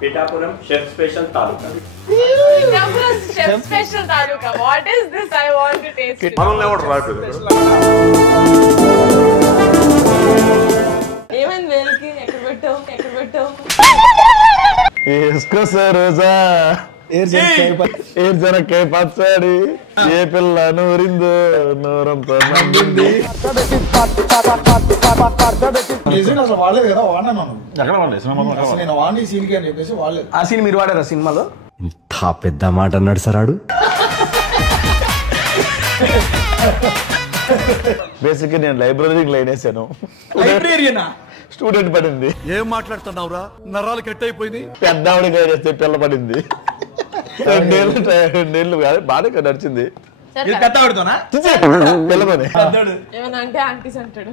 Pitapuram Chef Special Taluka. Pitapuram Chef Special Taluka. What is this? I want to taste it. మనల్ని ఎవరు రాలేదు. ఏమైంది వేలికి? ఎక్కడ పెట్టావు? इसको सरोजा ఏర్జనకే పచ్చడి ఏ పిల్ల నూరిందో నూరంతో మండింది. వాడలేదు కదా, వాడినాను. ఎక్కడ వాడలేదు సినిమా? నేను వాడిని సీన్కి అని చెప్పేసి వాడలేదు. ఆ సీన్ మీరు వాడారా సినిమాలో? ఇంత పెద్ద మాట అన్నాడు సరాడు. బేసిక్ నేను లైబ్రరీకి లైన్ వేసాను. లైబ్రేరియనా? స్టూడెంట్ పడింది. ఏం మాట్లాడుతున్నావురా? నరాలు కట్ అయిపోయింది. పెద్దవాడికి లైన్ వేస్తే పిల్ల పడింది. రెండేళ్ళు కాదు బాగా నడిచింది. పెద్ద ఆడుతానా? పిల్లతోనే ఏమన్నా అంటే ఆంటీస్ అంటాడు.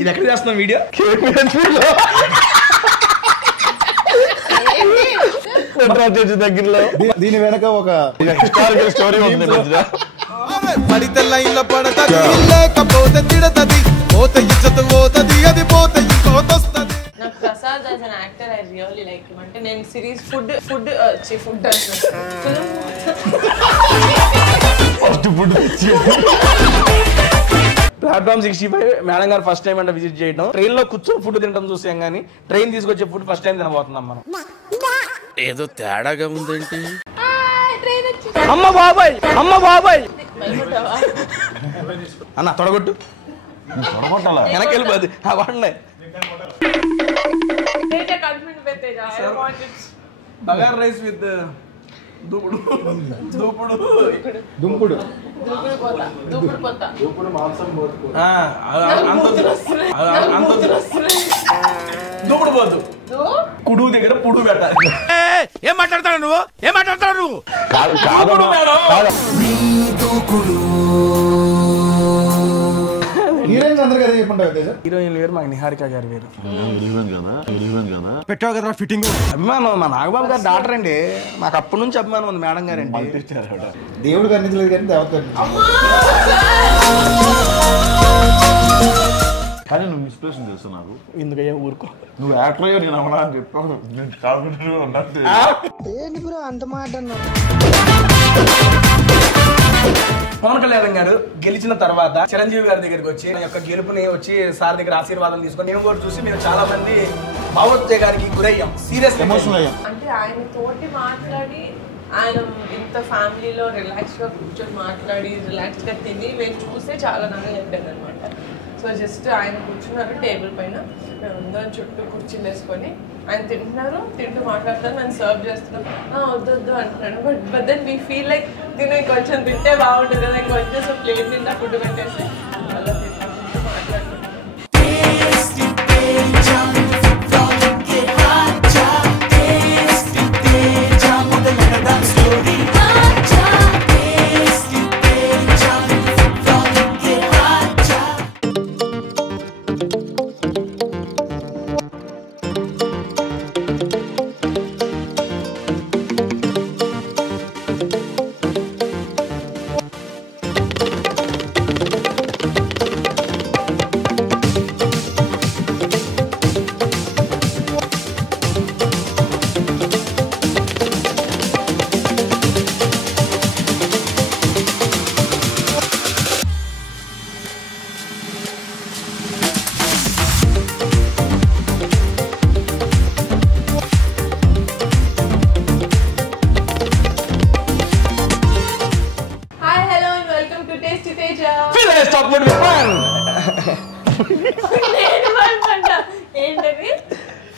ఇది ఎక్కడ చేస్తున్నాం వీడియో? దగ్గరలో దీని వెనక ఒక హిస్టారికల్ స్టోరీ ఉంది. పడితే లైన్లో పడతది, లేకపోతే తిడతది, పోతే ఇజ్జత్ పోతది, అది పోతే ఇంకోతొస్తది. నాకు Prasad as an actor I really like him. అంటే నేను సిరీస్ ఫుడ్ ప్లాట్ఫామ్ 65 మేడం గారు ఫస్ట్ టైం అంటే విజిట్ చేయడం, ట్రైన్ లో కూర్చొని ఫుడ్ తినడం చూసాం కానీ ట్రైన్ తీసుకొచ్చే ఫుడ్ ఫస్ట్ టైం తినబోతున్నాం మనం. ఏదో తేడాగా ఉందేంటి? అమ్మ బాబాయ్ అన్న తొడగొట్టు వెనక్కి వెళ్ళిపోద్ది. వాడినాయి బగార్ రైస్ విత్ దూపుడు దుంపుడు దూపుడు పోద్దు. కుడు దగ్గర పుడు పెట్టాలి. ఏం మాట్లాడతాడు నువ్వు? హీరోయిన్స్ అందరు కదా చెప్పుంటారు కదా. హీరోయిన్ వేరు, మాకు నిహారిక గారు వేరు. పెట్టావు కదా ఫిట్టింగ్. అభిమానం మా నాగబాబు గారు డాక్టర్ అండి. మాకు అప్పటి నుంచి అభిమానం ఉంది మేడం గారు అండి. దేవుడు కనిపించలేదు కానీ దేవత కానీ నువ్వు ఇన్స్పిరేషన్ తెలుసు నాకు. ఎందుకయ్యా ఊరుకో, నువ్వు యాక్టర్ అయ్యో నేను అవ్వనా అని చెప్పాను. నేను కాకుండా పవన్ కళ్యాణ్ గారు గెలిచిన తర్వాత చిరంజీవి గారి దగ్గరికి వచ్చి నా యొక్క గెలుపుని వచ్చి సార్ దగ్గర ఆశీర్వాదం తీసుకొని నేను కూడా చూసి మేము చాలా మంది భావోద్వేగానికి గురయ్యాం. సీరియస్ ఎమోషనల్ అయ్యాం. అంటే ఆయన తోటి మాట్లాడి, ఆయన ఇంత ఫ్యామిలీలో రిలాక్స్ గా కూర్చొని మాట్లాడి రిలాక్స్ గా తిని మేము చూస్తే చాలా నన్ను చెప్పాను అనమాట. సో జస్ట్ ఆయన కూర్చున్నారు టేబుల్ పైన, మేము అందరం చుట్టూ కుర్చీలు వేసుకొని ఆయన తింటూ మాట్లాడతారు, నేను సర్వ్ చేస్తున్నాం. వద్దు అంటున్నాడు. But then we feel like దీన్ని కొంచెం తింటే బాగుంటుంది కదా, ఇంకొంచెం ప్లేట్ నిండా ఫుడ్ పెట్టేసి అలా తింటూ మాట్లాడుతున్నాం.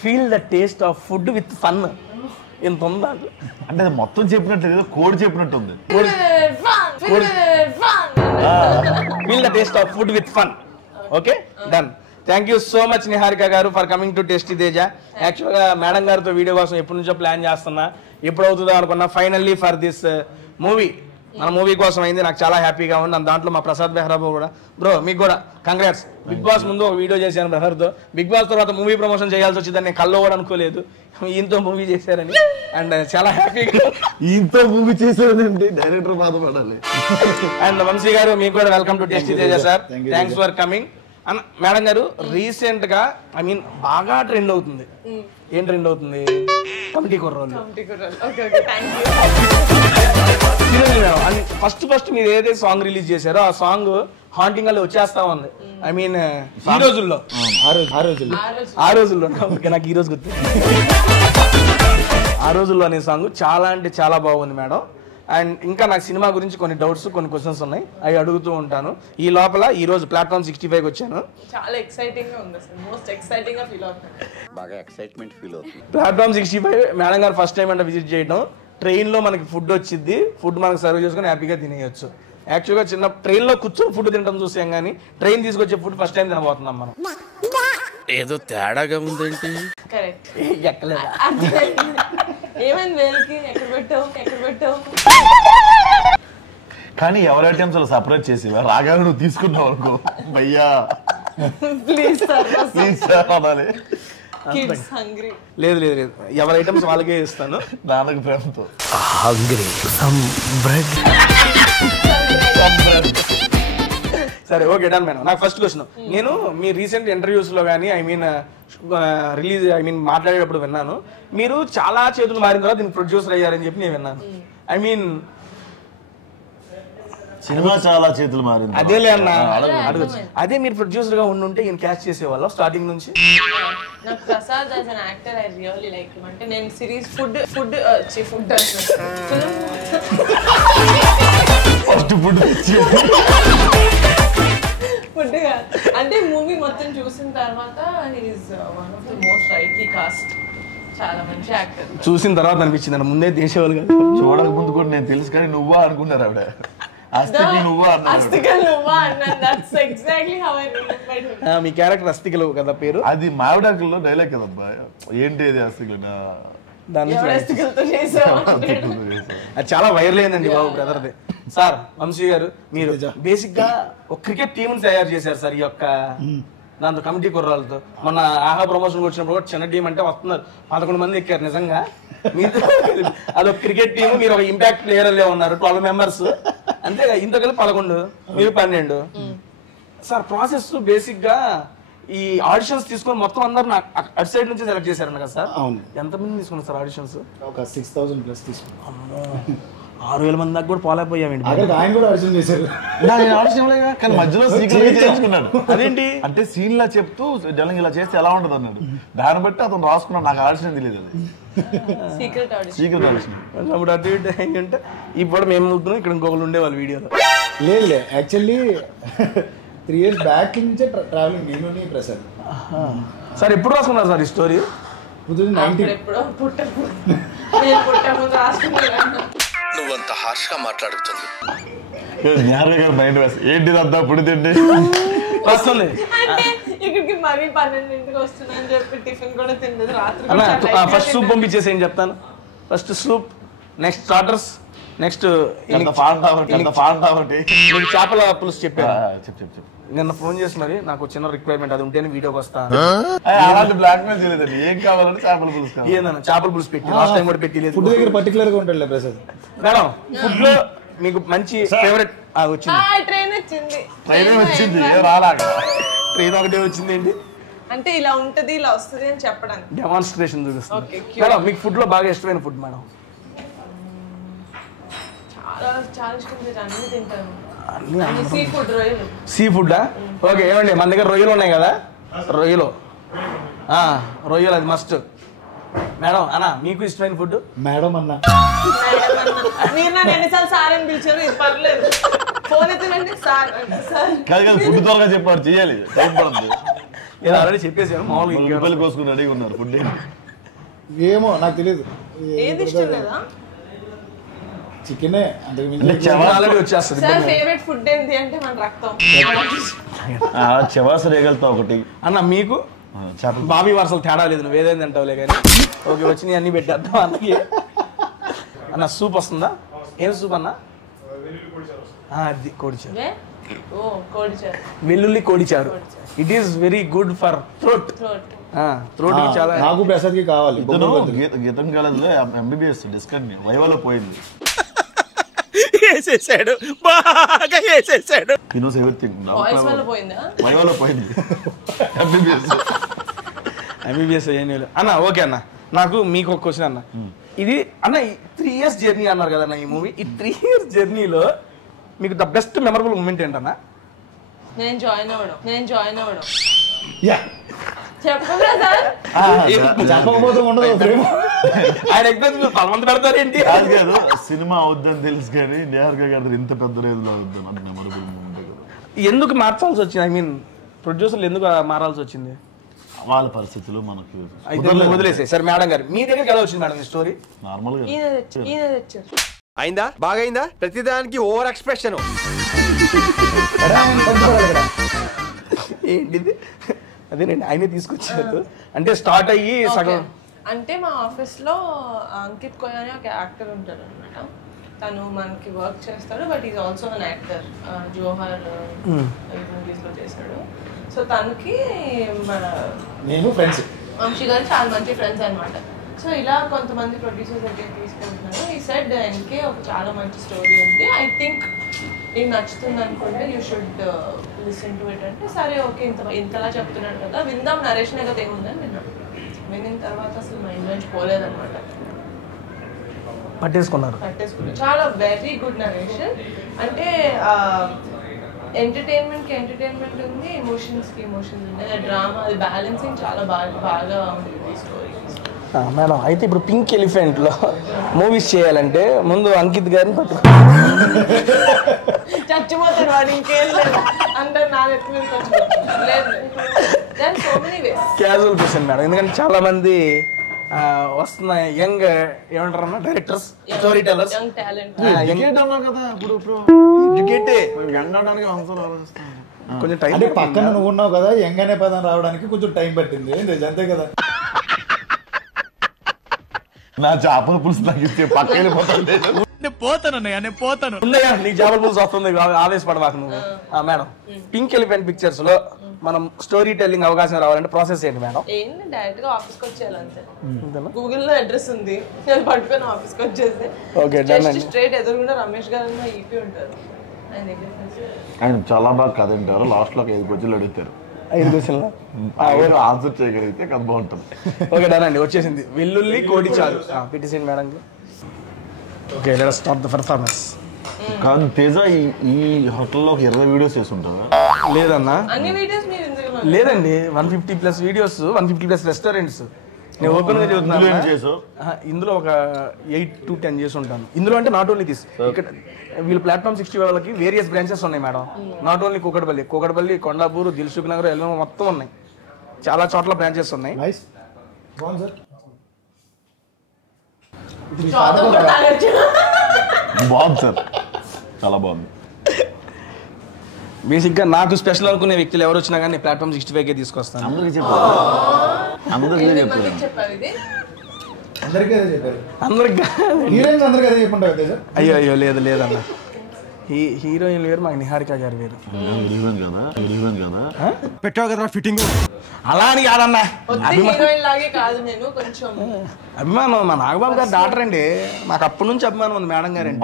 Feel the taste of food with fun. ఎంత ఉందా అంటే అది మొత్తం చెప్పినట్టు ఏదో కోడ్ చెప్పినట్టు ఉంది. Feel the taste of food with fun. Okay done. Thank you so much Niharika గారు for coming to tasty Teja. యాక్చువల్గా మేడం గారితో వీడియో కోసం ఎప్పటి నుంచో ప్లాన్ చేస్తున్నా, ఎప్పుడు అవుతుందో అనుకున్నా. ఫైనల్లీ ఫర్ దిస్ మూవీ, మన మూవీ కోసం అయింది. నాకు చాలా హ్యాపీగా ఉంది. దాంట్లో మా ప్రసాద్ బెహ్రాబాబు కూడా. బ్రో మీకు కూడా కంగ్రాట్స్. బిగ్ బాస్ ముందు ఒక వీడియో చేశాను బ్రదర్తో. బిగ్ బాస్ తర్వాత మూవీ ప్రమోషన్ చేయాల్సి వచ్చిందని నేను కల్లో కూడా అనుకోలేదు. ఈయనతో మూవీ చేశారని అండ్ చాలా హ్యాపీగా. ఈయనతో మూవీ చేశారనండి డైరెక్టర్ బాధపడాలి. అండ్ వంశీ గారు మీకు కూడా welcome to tasty Teja sir. Thanks for coming. అన్న మేడం గారు రీసెంట్ గా ఐ మీన్ బాగా ట్రెండ్ అవుతుంది. ఏం ట్రెండ్ అవుతుంది? కమిటీ కుర్రోళ్ళు. ఫస్ట్ మీరు ఏదైతే సాంగ్ రిలీజ్ చేశారో ఆ సాంగ్ హాంటింగ్ అలా వచ్చేస్తా ఉంది. ఐ మీన్ ఈ రోజుల్లో ఆ రోజుల్లో నాకు ఈ రోజు గుర్తు. ఆ రోజుల్లో అనే సాంగ్ చాలా అంటే చాలా బాగుంది మేడం. అండ్ ఇంకా నాకు సినిమా గురించి కొన్ని డౌట్స్, కొన్ని క్వశ్చన్స్ ఉన్నాయి, అవి అడుగుతూ ఉంటాను. ఈ లోపల ఈ రోజు ప్లాట్ఫామ్ 65కి వచ్చాను. చాలా ఎక్సైటింగ్ గా ఉంది అసలు. మోస్ట్ ఎక్సైటింగ్ గా ఫీల్ అవుతుంది. బాగా ఎక్సైట్మెంట్ ఫీల్ అవుతుంది. ప్లాట్ఫామ్ 65 మేడం గారు ఫస్ట్ టైం అంటే విజిట్ చేయడం. ట్రైన్ లో మనకి ఫుడ్ వచ్చింది, ఫుడ్ మనకు సర్వ్ చేసుకుని హ్యాపీగా తినేయచ్చు. యాక్చువల్గా చిన్న ట్రైన్ లో కూర్చొని ఫుడ్ తినడం చూసాం, కానీ ట్రైన్ తీసుకొచ్చే ఫుడ్ ఫస్ట్ టైం తినబోతున్నాం మనం. ఏదో తేడాగా ఉందేంటి? కరెక్ట్. ఎక్కలేదా? ఏమైంది వేలికి? ఎక్కడ పెట్టావు? కానీ ఎవరి ఐటమ్స్ అలా సపరేట్ చేసి రాగానే నువ్వు తీసుకున్నావు అనుకో, భయ్యా ప్లీజ్ సార్ అనాలి. Kids hungry. లేదు ఎవరి ఐటమ్స్ వాళ్ళకే ఇస్తాను నాన్నకు ప్రేమతో. సరే ఓకే డన్ మేడం. నాకు ఫస్ట్ క్వశ్చన్, నేను మీ రీసెంట్ ఇంటర్వ్యూస్ లో కానీ ఐ మీన్ మాట్లాడేటప్పుడు విన్నాను, మీరు చాలా చేతులు మారిన తర్వాత దీనికి ప్రొడ్యూసర్ అయ్యారని చెప్పి నేను విన్నాను. ఐ మీన్ సినిమా చాలా చేతులు మారింది. అదేలే అన్న అడగచ్చు. అదే మీరు ప్రొడ్యూసర్ గా ఉండుంటే ఈయన క్యాచ్ చేసేవాళ్ళం స్టార్టింగ్ నుంచి. నాకు Prasad as an actor I really like him. అంటే నేను సిరీస్ ఫుడ్ ఫుడ్ అంటే మూవీ మొత్తం చూసిన తర్వాత he is one of the most rightly cast. చాలా మంచి యాక్టర్. చూసిన తర్వాత అనిపించింది అన్న, ముందే దేశవాళ్ళు కాదు. చూడక ముందు కూడా నేను తెలుసు, కానీ నువ్వా అనుకున్నారు ఆవిడ. మీ క్యారెక్టర్ అస్థికలు కదా పేరు, అది మావిడాకుల్లో డైలాగ్ కదబ్బా. ఏంటి అది అస్థికలు? అది చాలా వైరల్ అయిందండి బాబు బ్రదర్ది. సార్ వంశీ గారు, మీరు బేసిక్ గా ఒక క్రికెట్ టీమ్ తయారు చేశారు సార్ ఈ యొక్క దాంతో కమిటీ కుర్రాలతో. మొన్న ఆహా ప్రమోషన్ వచ్చినప్పుడు కూడా చిన్న టీం అంటే వస్తున్నారు, 11 మంది ఎక్కారు. నిజంగా మీతో అదొక క్రికెట్ టీం, మీరు ఒక ఇంపాక్ట్ ప్లేయర్ ఉన్నారు, 12 మెంబర్స్ అంతే. ఇంత కలిపి 11, మీరు 12. సార్ ప్రాసెస్ బేసిక్ గా ఈ ఆడిషన్స్ తీసుకొని మొత్తం అందరు అటు సైడ్ నుంచి సెలెక్ట్ చేశారన్న కదా సార్? అవును. ఎంతమంది తీసుకున్నారు సార్ ఆడిషన్స్? ఒక 6000 ప్లస్ తీసుకున్నాం. 6000 మంది దాకా కూడా పోలేకపోయామండి. ఆయన కూడా ఆడిషన్ చేశారు. కానీ మధ్యలో సీక్రెట్ చేసుకున్నాడు. అదేంటి అంటే సీన్ లా చెప్తూ జలంగా ఇలా చేస్తే ఎలా ఉంటుంది అన్నాడు. దాన్ని బట్టి అతను రాసుకున్నాడు. నాకు ఆడిషన్ తెలియదు, అది సీక్రెట్ ఆడిషన్. అప్పుడు అటు ఇటు ఏంటంటే ఇప్పుడు మేము ముగ్గురు ఇక్కడ ఇంకొకరు ఉండేవాళ్ళు వీడియోలో. లేదు యాక్చువల్లీ 3 years బ్యాక్ నుంచే ట్రావెలింగ్ నేను ప్రసాద్. సార్ ఎప్పుడు రాసుకున్నారు సార్ ఈ స్టోరీ? 2019. నువ్వంత హార్ష్ గా మాట్లాడుతుంది. బయట ఏంటిదంతా పుడితండి వస్తుంది. ఇక్కడికి మరీ 12ంటికి వస్తుందని చెప్పి టిఫిన్ కూడా తింటది రాత్రి. ఫస్ట్ సూప్ పంపించేసి ఏం చెప్తాను. First soup, next starters, next చేపల పులుసు చెప్పారు. చెప్పు. నిన్న ఫోన్ చేసి మరి నాకు చిన్న రిక్వైర్మెంట్, అది ఉంటేనే వీడియోకి వస్తా. అలాంటి బ్లాక్ మెయిల్ చేయలేదండి. ఏం కావాలంటే చేపల పులుసు. ఏందన్న చేపల పులుసు పెట్టి లాస్ట్ టైం కూడా పెట్టలేదు. ఫుడ్ దగ్గర పర్టికులర్ గా ఉంటాడు ప్రసాద్ మేడం. ఫుడ్ లో మీకు మంచి ఫేవరెట్ వచ్చింది? ట్రైన్ వచ్చింది. ట్రైన్ ఒకటే వచ్చింది ఏంటి అంటే ఇలా ఉంటది ఇలా వస్తుంది అని చెప్పడానికి డెమాన్స్ట్రేషన్ చూపిస్తాను. మేడం మీకు ఫుడ్ లో బాగా ఇష్టమైన ఫుడ్ మేడం? చాలా ఇష్టం. అన్ని తింటాను. సీ ఫుడ్, రొయ్యలు. సీ ఫుడ్డా? ఓకే. ఏమండి మన దగ్గర రొయ్యలు ఉన్నాయి కదా, రొయ్యలు అది మస్ట్. మేడం అన్న మీకు ఇష్టమైన ఫుడ్? మేడం అన్న మీరు నన్ను ఎన్నిసార్లు సార్ అని పిలిచారు, ఇది పర్లేదు. ఫోన్ ఎత్తునంటే సార్ కాదు ఫుడ్ త్వరగా చెప్పారు, చేయాలి. ఏదో ఆల్రెడీ చెప్పేసాను. మామూలుగా కోసుకుని రెడీగా ఉన్నారు. ఫుడ్ ఏమో నాకు తెలియదు. ఏది ఇష్టం లేదా? చికెనే ఆల్రెడీ వచ్చేస్తుంది. సార్ ఫేవరెట్ ఫుడ్ ఏంటి అంటే మన రక్తం. చెవాస రేగలుతా ఒకటి అన్న. మీకు బాబీ వరుసలు తేడా లేదు, నువ్వు ఏదైంది అంటావులే కానీ. ఓకే వచ్చినాయి అన్ని పెట్టేద్దాం అన్నకి. అన్న సూప్ వస్తుందా? ఏం సూప్ అన్న? అది కోడిచారు, వెల్లుల్లి కోడిచారు. It is very good for throat. Throat చాలా. నాకు ప్రసాద్ కి కావాలి. గీతం కాలేజ్ లో MBBS డిస్కంటిన్యూ వైవాలో పోయింది. వేసేసాడు బాగా వేసేసాడు. He knows everything. వాయిస్ వల్ల పోయిందా? మై వల్ల పోయింది. ఎంబీబీఎస్ ఏం లేదు అన్న. ఓకే అన్న, నాకు మీకు ఒక క్వశ్చన్ అన్న. ఇది అన్న 3 years జర్నీ అన్నారు కదన్న ఈ మూవీ. ఈ 3 years జర్నీలో మీకు ద బెస్ట్ మెమరబుల్ మూమెంట్ ఏంటన్నా? నేను జాయిన్ అవ్వడం. యా చెప్పరా సార్? చెప్పకపోతే ఉండదు ప్రేమ. ఆయన ఎగ్జాంపుల్ పలమంది పెడతారేంటి? కాదు సినిమా అవుద్దని తెలుసు కానీ నిహారిక గారి ఇంత పెద్ద రేంజ్లో అవుద్దని అది మెమరబుల్ మూమెంట్. ఎందుకు మార్చాల్సి వచ్చింది? ఐ మీన్ ప్రొడ్యూసర్లు ఎందుకు మారాల్సి వచ్చింది? వాళ్ళ పరిస్థితులు మనకు వదిలేసే. సరే మేడం గారు, మీ దగ్గరికి ఎలా వచ్చింది మేడం ఈ స్టోరీ? నార్మల్ గా ఈయన తెచ్చారు. అయిందా? బాగైందా? ప్రతిదానికి ఓవర్ ఎక్స్ప్రెషన్. ఏంటిది? అదేనండి, ఆయనే తీసుకొచ్చారు. అంటే స్టార్ట్ అయ్యి సగం. అంటే మా ఆఫీస్లో అంకిత్ కోయ్ అని ఒక యాక్టర్ ఉంటాడు అనమాట. తను మనకి వర్క్ చేస్తాడు, but is also an actor. Johar మూవీస్లో చేశాడు. సో తనకి నేను ఫ్రెండ్స్ వంశీ గారు చాలా మంచి ఫ్రెండ్స్ అనమాట. సో ఇలా కొంతమంది ప్రొడ్యూసర్స్ దగ్గర తీసుకుంటున్నారు. ఈ సెడ్ ఎన్కే ఒక చాలా మంచి స్టోరీ ఉంది, ఐ థింక్ నీకు నచ్చుతుంది అనుకుంటే you should listen to it అంటే, సరే ఓకే ఇంతలా చెప్తున్నాడు కదా విందాం, నరేషన్ కదా ఏముందని విన్నాను. విన్న తర్వాత అసలు మైండ్ నుంచి పోలేదన్నమాట. పట్టేసుకున్నారు. చాలా వెరీ గుడ్ నరేషన్. అంటే ఎంటర్టైన్మెంట్ ఉంది, ఎమోషన్స్కి ఎమోషన్స్ ఉంది. డ్రామా అది బ్యాలెన్సింగ్ చాలా బాగా ఉంది ఈ స్టోరీ. మేడం అయితే ఇప్పుడు పింక్ ఎలిఫెంట్ లో మూవీస్ చేయాలంటే ముందు అంకిత్ గారిని పట్టుకో. చచ్చిపోతారు వాడు, ఇంకేం లేదు. అందరు నా క్యాజువల్ క్వశ్చన్ మేడం, ఎందుకంటే చాలా మంది వస్తున్న యంగ్ ఏమంటారన్నా directors, storytellers, young talent కొంచెం టైం. అంటే పక్కన నువ్వు ఉన్నావు కదా, యంగ్ అనే పదం రావడానికి కొంచెం టైం పట్టింది. అంతే కదా. నా చేపల పులుసు నాకు ఇచ్చే పక్కన పోతాను. ఉన్నాయా నీ చేపల పులుసు వస్తుంది, ఆవేశపడవాకు నువ్వు. మేడం పింక్ ఎలిఫెంట్ పిక్చర్స్ లో మనం స్టోరీ టెల్లింగ్ అవకాశం రావాలంటే ప్రాసెస్ ఏంటి మేడం? ఏంటి డైరెక్ట్ గా ఆఫీస్కి వచ్చేయాలి అంతే. గూగుల్ లో అడ్రస్ ఉంది, అది పట్టుకొని ఆఫీస్కి వచ్చేస్తే స్ట్రైట్ ఎదురుగుండా రమేష్ గారు ఈపీ ఉంటారు. ఆయన చాలా బాగా కథ వింటారు. లాస్ట్ లో 5 క్వశ్చన్లు అడుగుతారు. 5 క్వశ్చన్లు ఆన్సర్ చేయగలిగితే కథ బాగుంటుంది. ఓకే డన్ అండి, వచ్చేసింది. వెల్లుల్లి కోడి చాలు పెట్టేసింది madam. Okay let us start the performance. కానీ తేజ ఈ హోటల్లో 20 వీడియోస్ చేస్తుంటారా? లేదన్నా, అన్ని వీడియోస్ మీరు లేదండి. 150+ వీడియోస్, 150+ రెస్టారెంట్స్. నేను ఓపెన్ గా చెబుతున్నాను. ఇందులో ఒక 8 to 10 చేసి ఉంటాను. ఇందులో అంటే నాట్ ఓన్లీ దిస్, ఇక్కడ వీళ్ళ ప్లాట్ఫామ్ 60 వాళ్ళకి వేరియస్ బ్రాంచెస్ ఉన్నాయి madam. Not only Kukatpally, Kondapur, Dilsukhnagar, ఎల్లం మొత్తం ఉన్నాయి. చాలా చోట్ల బ్రాంచెస్ ఉన్నాయి. బాగుంది సార్, చాలా బాగుంది. బేసిక్గా నాకు స్పెషల్ అనుకునే వ్యక్తులు ఎవరు వచ్చినా కానీ ప్లాట్ఫామ్ 65కే తీసుకొస్తాను. అందరికీ చెప్పారు. అయ్యో లేదన్న, హీరోయిన్ వేరు, మాకు నిహారిక గారు వేరు. పెట్టావు కదా ఫిట్టింగ్. అలా అని కాదన్నా, అభిమానం. మా నాగబాబు గారు డాక్టర్ అండి, మాకు అప్పటి నుంచి అభిమానం ఉంది. మేడం గారు అండి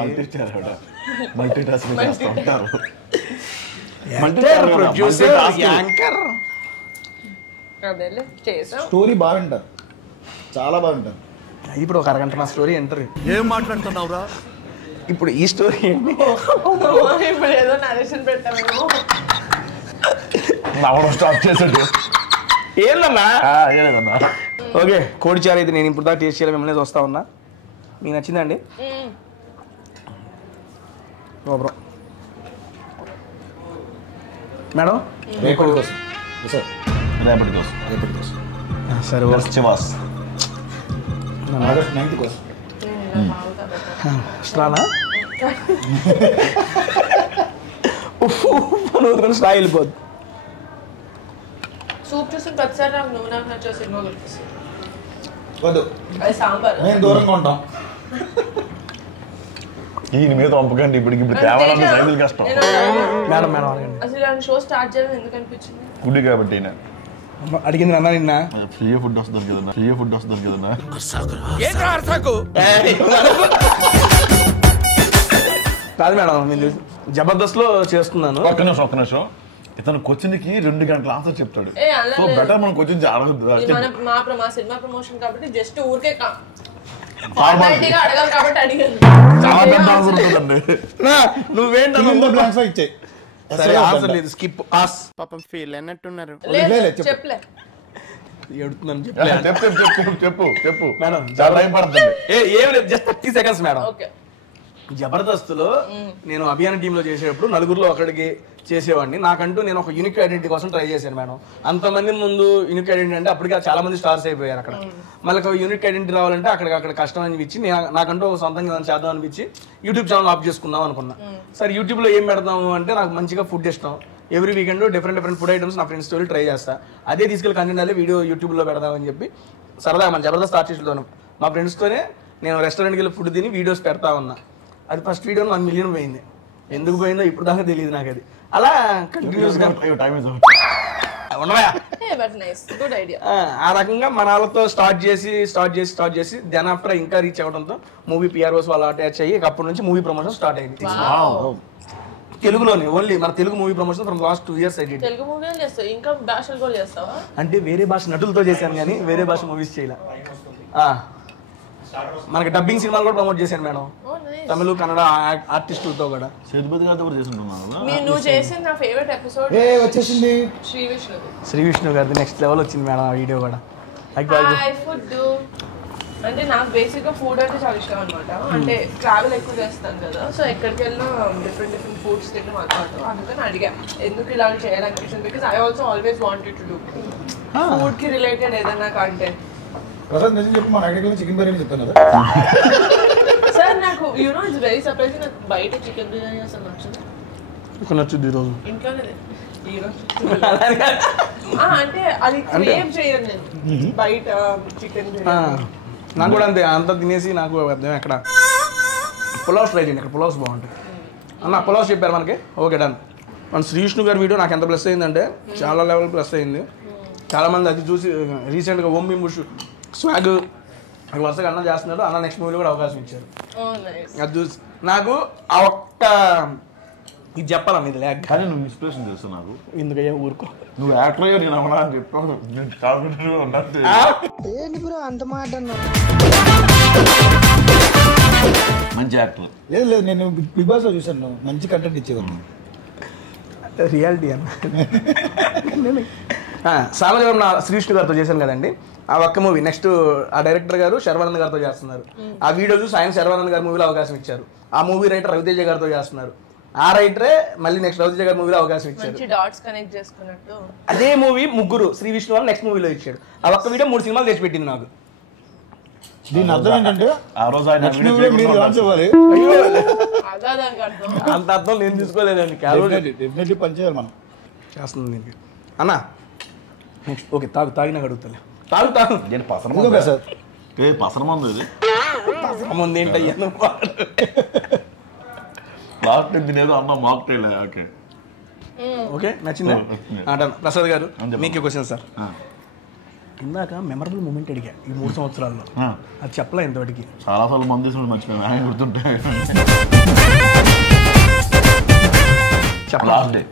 స్టోరీ బాగుంటారు, చాలా బాగుంటారు. ఇప్పుడు ఒక అరగంట నా స్టోరీ ఎంటర్. ఏం మాట్లాడుతున్నావురా? ఇప్పుడు ఈ స్టోరీ ఏంటి? ఇప్పుడు ఏదో నరేషన్ పెట్టాము. స్టాప్ చేసాడు. ఏందన్నా? ఓకే, కోడి చారు అయితే నేను ఇప్పుడు దాకా టేస్ట్ చేయాలి, మిమ్మల్ని వస్తా ఉన్నా. మీకు నచ్చిందండి? మేడం రేపటి కోసం సరే స్ట్రానా స్ట్రా వెళ్ళిపోద్ది. సూప్ చూసి ప్రతిసారి నాకు నువ్వు నాకు నచ్చే సినిమా గుర్తిస్తుంది. వద్దు, అది సాంబార్. మేము దూరంగా ఉంటాం. ఈయన మీద పంపకండి, ఇప్పుడు తేవాలని సైకిల్ కష్టం. మేడం అసలు షో స్టార్ట్ చేయాలని ఎందుకు అనిపించింది? ఫుడ్ కాబట్టి అడిగింది అన్న నిన్న. ఫ్రీ ఫుడ్ వస్తుంది కదన్నా. కాదు మేడం మీరు జబర్దస్త్ లో చేస్తున్నాను. ఒక్క నిమిషం ఇతను క్వశ్చన్కి 2 గంటల ఆన్సర్ చెప్తాడు. సో బెటర్ మనం క్వశ్చన్ మా సినిమా ప్రమోషన్ కాబట్టి జస్ట్ ఊరికే అడగాలి కాబట్టి అడిగాను. చాలా పెద్ద ఆన్సర్ ఉంటుందండి. నువ్వేంటో ఇచ్చే ఆన్సర్ లేదు, స్కిప్ ఆస్. పాపం ఫీల్ అన్నట్టున్నారు. చెప్పలే ఎడుతున్నాను చెప్పు మేడం. చాలా టైం పడుతుంది. ఏం లేదు, జస్ట్ 30 seconds మేడం. ఓకే. జబర్దస్త్లో నేను అభియాన్ టీంలో చేసేటప్పుడు నలుగురిలో ఒకడికి చేసేవాడిని. నాకంటూ నేను ఒక యూనిక్ ఐడెంటిటీ కోసం ట్రై చేశాను మేడం. అంతమంది ముందు యూనిక్ ఐడెంటిటీ అంటే అప్పటికి చాలా మంది స్టార్స్ అయిపోయారు అక్కడ. మళ్ళీ యూనిక్ ఐడెంటిటీ రావాలంటే అక్కడ కష్టం అనిపించి నాకంటూ సొంతంగా చేద్దాం అనిపించి యూట్యూబ్ ఛానల్ ఆఫ్ చేసుకుందాం అనుకున్నా. సరే యూట్యూబ్లో ఏం పెడదాము అంటే నాకు మంచిగా ఫుడ్ ఇష్టం. Every weekend different food items నా ఫ్రెండ్స్ తోటి ట్రై చేస్తా. అదే తీసుకెళ్ళి కంటెంట్ అదే వీడియో యూట్యూబ్లో పెడదామని చెప్పి సరదాగా మన జబర్దస్త్ ఆర్టిస్టులతోనే మా ఫ్రెండ్స్తోనే నేను రెస్టారెంట్కి వెళ్ళి ఫుడ్ తిని వీడియోస్ పెడతా ఉన్నా. అది ఫస్ట్ వీడియో 1 million పోయింది. ఎందుకు పోయిందో ఇప్పుడు దాకా తెలియదు నాకు. అది అలా కంటిన్యూస్గా ఆ రకంగా మన వాళ్ళతో స్టార్ట్ చేసి దెన్ ఆఫ్టర్ ఇంకా రీచ్ అవ్వడంతో మూవీ పిఆర్ఓస్ వాళ్ళు అటాచ్ అయ్యి అప్పటి నుంచి మూవీ ప్రమోషన్ స్టార్ట్ అయింది. తెలుగులోనే ఓన్లీ మన Telugu movie promotion from last 2 years అయ్యింది. తెలుగు మూవీ చేస్తావు, ఇంకా భాషలు కూడా చేస్తావా? అంటే వేరే భాష నటులతో చేశాను కానీ వేరే భాష మూవీస్ చేయలే. మనకి డబ్బింగ్ సినిమాలు కూడా ప్రమోట్ చేశాను మేడం, తమిళ కన్నడ ఆర్టిస్టులతో కూడా. సేతుపతి గారితో కూడా చేస్తుంటున్నాను. నువ్వు చేసిన నా ఫేవరెట్ ఎపిసోడ్ వచ్చేసింది శ్రీ విష్ణు గారిది నెక్స్ట్ లెవెల్ వచ్చింది మేడం ఆ వీడియో కూడా. ఫుడ్ అంటే నాకు బేసిక్గా ఫుడ్ అంటే చాలా ఇష్టం అనమాట. అంటే ట్రావెల్ ఎక్కువ చేస్తాను కదా, సో ఎక్కడికి వెళ్ళినా డిఫరెంట్ ఫుడ్స్ తింటే మాట్లాడతాం. అందుకని అడిగా ఎందుకు ఇలా చేయాలనిపించింది. Because I also always wanted to do food కి రిలేటెడ్ ఏదైనా కంటెంట్. ప్రసాద్ నిజం చెప్పి మన అక్కడికి చికెన్ బిర్యానీ చెప్తాను కదా సార్. నాకు యూనో ఇట్స్ వెరీ సర్ప్రైజింగ్. నాకు బయట చికెన్ బిర్యానీ అసలు నచ్చుద్ది ఈరోజు ఇంట్లోనే. అంటే అది క్రియేట్ చేయను నేను బయట చికెన్ బిర్యానీ. నాకు కూడా అంతే. అంతా తినేసి నాకు ఎక్కడ పులావ్స్ ట్రై చేయండి, అక్కడ పులావ్స్ బాగుంటాయి అన్న. పులావ్స్ చెప్పారు మనకి. Okay done. మన శ్రీ విష్ణు గారి వీడియో నాకు ఎంత ప్లస్ అయిందంటే చాలా లెవెల్ ప్లస్ అయింది. చాలామంది అది చూసి రీసెంట్గా ఓం బింబుష్ స్వాగ్ అక్కడ వరుసగా అన్న చేస్తున్నాడు. అన్న నెక్స్ట్ మూవీలో కూడా అవకాశం ఇచ్చారు. అది చూసి నాకు ఆ ఒక్క ఇది చెప్పాలన్న ఇది లేక. కానీ నువ్వు ఇన్స్పిరేషన్ తెలుసు నాకు. ఎందుకయ్యా ఊరుకో, నువ్వు యాక్టర్ అయ్యో నేను అవ్వడా అని చెప్పాను. అంత మాట మంచి యాక్టర్. లేదు నేను బిగ్ బాస్ లో చూసాను, మంచి కంటెంట్ ఇచ్చేదాన్ని. రియాలిటీ అన్న. సామజవరం శ్రీ విష్ణు గారితో చేశాను కదండి ఆ ఒక్క మూవీ. నెక్స్ట్ ఆ డైరెక్టర్ గారు శర్వానంద్ గారితో చేస్తున్నారు. ఆ వీడియో చూసి ఆయన శర్వానంద్ గారి మూవీలో అవకాశం ఇచ్చారు. ఆ మూవీ రైటర్ రవితేజ గారితో చేస్తున్నారు. ఆ రైటరే మళ్ళీ నెక్స్ట్ రవితేజ గారి మూవీలో అవకాశం ఇచ్చారు. అదే మూవీ ముగ్గురు శ్రీ విష్ణు వాళ్ళు నెక్స్ట్ మూవీలో ఇచ్చాడు. ఆ ఒక్క వీడియో 3 సినిమాలు తెచ్చి పెట్టింది నాకు. దీని అర్థం ఏంటంటే ఆ రోజు ఆయన అంత అర్థం నేను తీసుకోలేదండి. డెఫినెట్లీ పనిచేయాలి మనం చేస్తుంది దీనికి అన్న. నెక్స్ట్ ఓకే తాగి నాకు అడుగుతాను. తాగు నేను పసరమంది ఇది పసరమంది ఏంటయ్యా లాస్ట్ తినేదో అమ్మ మాక్టైల్. ఓకే ఓకే నచ్చిందా? ప్రసాద్ గారు మీకు క్వశ్చన్ సార్. ఇందాక మెమరబుల్ మూమెంట్ అడిగా ఈ 3 సంవత్సరాల్లో, అది చెప్పలే ఇంతవరకు. చాలా సార్లు మంది మర్చిపోయాను, ఆయన గుర్తుంటాయి. లాస్ట్ డే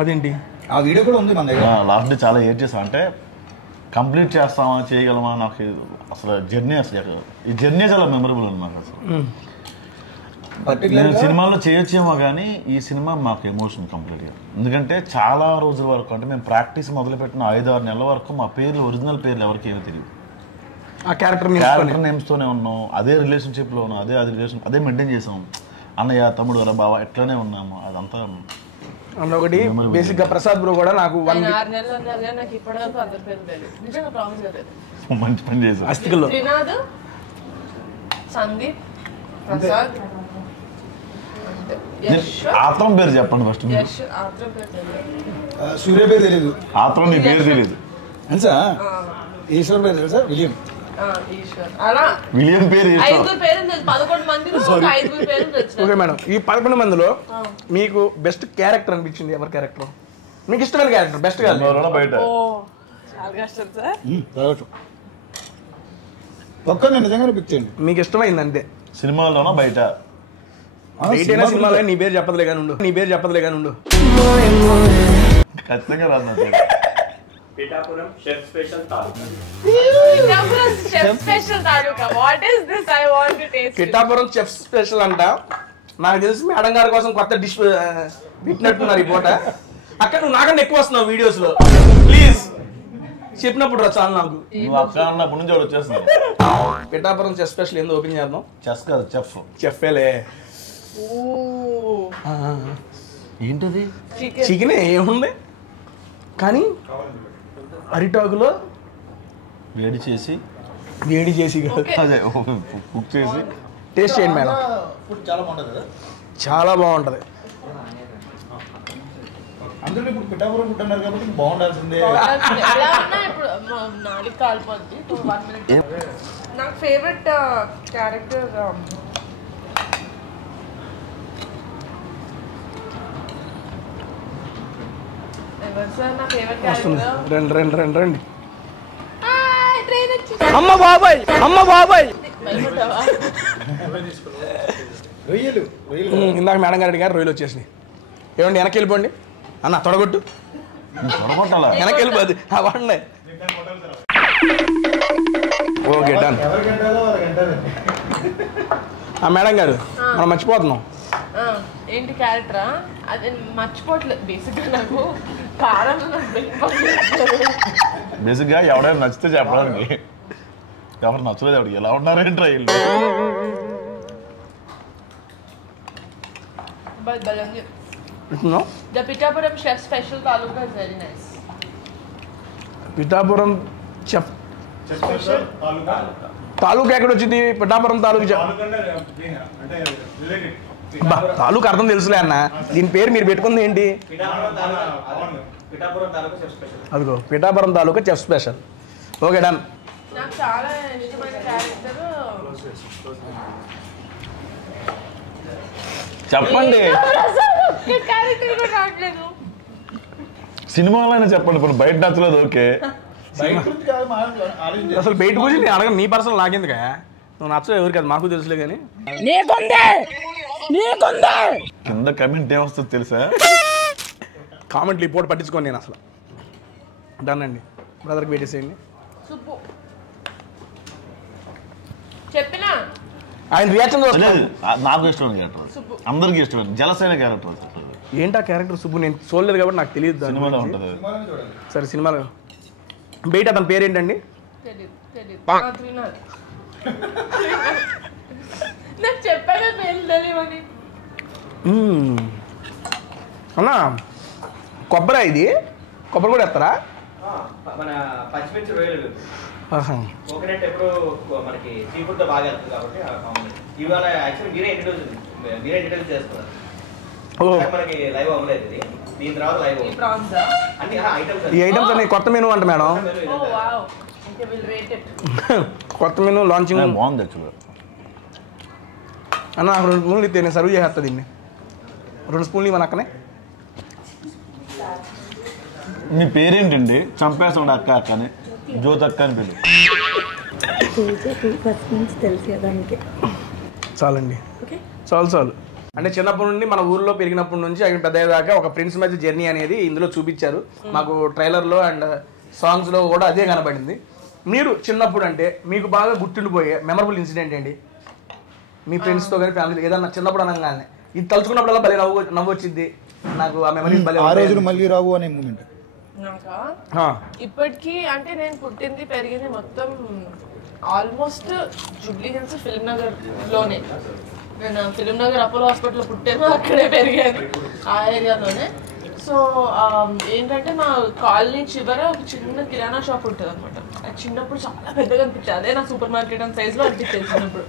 అదేంటి ఆ వీడియో కూడా ఉంది మన దగ్గర. లాస్ట్ డే చాలా ఏడ్ చేస్తా అంటే కంప్లీట్ చేస్తామా చేయగలమా నాకు అసలు జర్నీ. అసలు ఈ జర్నీ చాలా మెమరబుల్ అనమాట. అసలు నేను సినిమాల్లో చేయొచ్చేమో కానీ ఈ సినిమా మాకు ఎమోషన్ కంప్లీట్గా. ఎందుకంటే చాలా రోజుల వరకు అంటే మేము ప్రాక్టీస్ మొదలుపెట్టిన 5-6 నెలల వరకు మా పేర్లు ఒరిజినల్ పేర్లు ఎవరికి ఏమీ తెలియదు. ఆ క్యారెక్టర్ నేమ్స్తోనే ఉన్నాం, అదే రిలేషన్షిప్లో ఉన్నాం, అదే మెయింటైన్ చేసాం. అన్నయ్య తమ్ముడు గారు బావ ఎట్లనే ఉన్నాము. అదంతా ఒకటి బేసిక్గా ప్రసాద్ బ్రో కూడా నాకు మంచి పని చేశాను. అస్థికల్లో సందీప్ ప్రసాద్ ఆత్రం పేరు చెప్పండి ఫస్ట్. సూర్య పేరు తెలియదు, ఆత్రం నీ పేరు తెలియదు తెలుసా? ఈశ్వర్ పేరు తెలుసా? విలియం పేరు. ఓకే మేడం, ఈ 11 మందిలో మీకు బెస్ట్ క్యారెక్టర్ అనిపించింది ఎవరి క్యారెక్టర్? మీకు ఇష్టమైన క్యారెక్టర్ బెస్ట్ కాదు బయట ఒక్క నిజంగా పిక్ చేయండి మీకు ఇష్టమైంది అంతే. సినిమాలోనా బయట? వెయిట్ అయిన సినిమాలో నీ పేరు చెప్పదులే కానీ ఉండు ఖచ్చితంగా రాదు. Pithapuram chef special Taluka. Pithapuram chef special అంట. నాకు తెలిసి మేడం గారి కోసం కొత్త డిష్ పెట్టినట్టున్నారు ఈ పూట. అక్కడ నువ్వు నాకన్నా ఎక్కువ వస్తున్నావు వీడియోస్ లో. ప్లీజ్ చెప్పినప్పుడు రా చాలు నాకు. నువ్వు అక్క అన్నప్పటి నుంచి వాడు వచ్చేస్తున్నావు. పిఠాపురం చెఫ్ స్పెషల్ ఏందో ఓపెన్ చేద్దాం. చెస్ కాదు చెఫ్. చెఫ్లే ఏంటది? చికెన్ ఏముంది కానీ అరిటాకులో వేడి చేసి అదే కుక్ చేసి టేస్ట్ చేయండి మేడం. ఫుడ్ చాలా బాగుంటుంది కదా. చాలా బాగుంటది. అందులో ఇప్పుడు పిఠాపురం ఫుడ్ అన్నారు కాబట్టి బాగుండాల్సిందే. నాకు ఫేవరెట్ క్యారెక్టర్ రండి. అమ్మ బాబాయ్ రొయ్యలు ఇందాక మేడం గారు అడిగారు, రొయ్యలు వచ్చేసినాయి. ఏమండి వెనక్కి వెళ్ళిపోండి అన్న, తొడగొట్టు. తొడగొట్టాలా? వెనక్కి వెళ్ళిపోద్ది వాడినాయి. Okay done. మేడం గారు మనం మర్చిపోతున్నాం. ఏంటి క్యారెక్టరా? అది మర్చిపోవట్లేదు. బేసిక్గా నాకు కారం బేసిక్గా ఎవడైనా నచ్చితే చెప్పడానికి, ఎవరు నచ్చలేదు ఎవరికి ఎలా ఉన్నారేంట్రా వీళ్ళు. The Pittapuram Chef Special Taluka is very nice. Pithapuram chef Taluka ఎక్కడ వచ్చింది? పిఠాపురం తాలూకా తాలూకా అర్థం తెలుసులే అన్న. దీని పేరు మీరు పెట్టుకుంది ఏంటి? అదిగో Pithapuram Taluka chef special. Okay done. నాకు చాలా ఇష్టమైన క్యారెక్టర్ చెప్పండి. క్యారెక్టర్ కూడా రావట్లేదు. సినిమాలోనే చెప్పండి. ఇప్పుడు బయట నచ్చలేదు. ఓకే అసలు బయట గురించి నేను అడగను. నీ పర్సనల్ నాకెందుక? నువ్వు నచ్చవు ఎవరికి, అది మాకు తెలుసులే. కానీ కింద కమెంట్ ఏమొస్తుందో తెలుసా? కామెంట్లు రిపోర్ట్ పట్టించుకోండి నేను అసలు. డన్ అండి. బ్రదర్కి పెట్టేసేయండి. చెప్పినా ఆయన రియాక్షన్ నాకు ఇష్టమైన క్యారెక్టర్, అందరికీ ఇష్టమైన జలసైన క్యారెక్టర్. ఏంటా క్యారెక్టర్? సుబ్బు నేను చూడలేదు కాబట్టి నాకు తెలియదు. సినిమాలో ఉంటుంది. సరే సినిమాలో బయట అతని పేరేంటండి? నాకు చెప్పాగా పేరు తెలియమని. అన్నా కొబ్బరి, ఇది కొబ్బరి కూడా వేస్తారా? మన పచ్చిమిర్చి రొయ్యలు, కోకోనట్ ఎప్పుడు మనకి సీ ఫుడ్ తో బాగా వెళ్తుంది కాబట్టి ఇవాళ యాక్చువల్లీ మీరే ఇంట్రడ్యూస్ చేస్తున్నారు. మనకి లైవ్ అవ్వలేదు ఇది. దీని తర్వాత లైవ్ అన్ని ఐటమ్స్. ఈ ఐటమ్స్ అన్ని కొత్త మెనూ అంట మేడం. కొత్త మెనూ లాంచింగ్ బాగుంది యాక్చువల్గా. అన్న నాకు 2 స్పూన్లు ఇస్తే నేను సర్వ్ చేస్తా దీన్ని. 2 స్పూన్లు ఇవ్వను అక్కనే. మీ పేరేంటండి? చంపేస్తాడు అక్క అక్కని, జ్యోతి అక్క అని పేరు. చాలండి, చాలు. అంటే చిన్నప్పటి నుండి మన ఊర్లో పెరిగినప్పటి నుంచి ఆయన పెద్ద దాకా ఒక ఫ్రెండ్స్ మధ్య జర్నీ అనేది ఇందులో చూపించారు మాకు. ట్రైలర్లో అండ్ సాంగ్స్లో కూడా అదే కనబడింది. మీరు చిన్నప్పుడు అంటే మీకు బాగా గుర్తుండిపోయే మెమరబుల్ ఇన్సిడెంట్ ఏంటి? మీ ఫ్రెండ్స్తో కానీ ఫ్యామిలీ ఏదన్నా చిన్నప్పుడు అనగానే ఇది తలుచుకున్నప్పుడల్లా భలే నవ్వు వచ్చింది నాకు. ఆ మెమరీస్ భలే. ఆ రోజులు మళ్ళీ రావు అనే మూమెంట్ ఇప్పటికీ అంటే నేను పుట్టింది పెరిగింది మొత్తం almost Jubilee hills film Nagar లోనే. నేను ఫిల్మ్ నగర్ అపోలో హాస్పిటల్లో పుట్టాను, అక్కడే పెరిగాను ఆ ఏరియాలోనే. సో ఏంటంటే మా కాలనీ చివర ఒక చిన్న కిరాణా షాప్ ఉంటుంది అనమాట. అది చిన్నప్పుడు చాలా పెద్దగా అనిపించేది. అదే నా సూపర్ మార్కెట్ అంత సైజులో అనిపించేది చిన్నప్పుడు.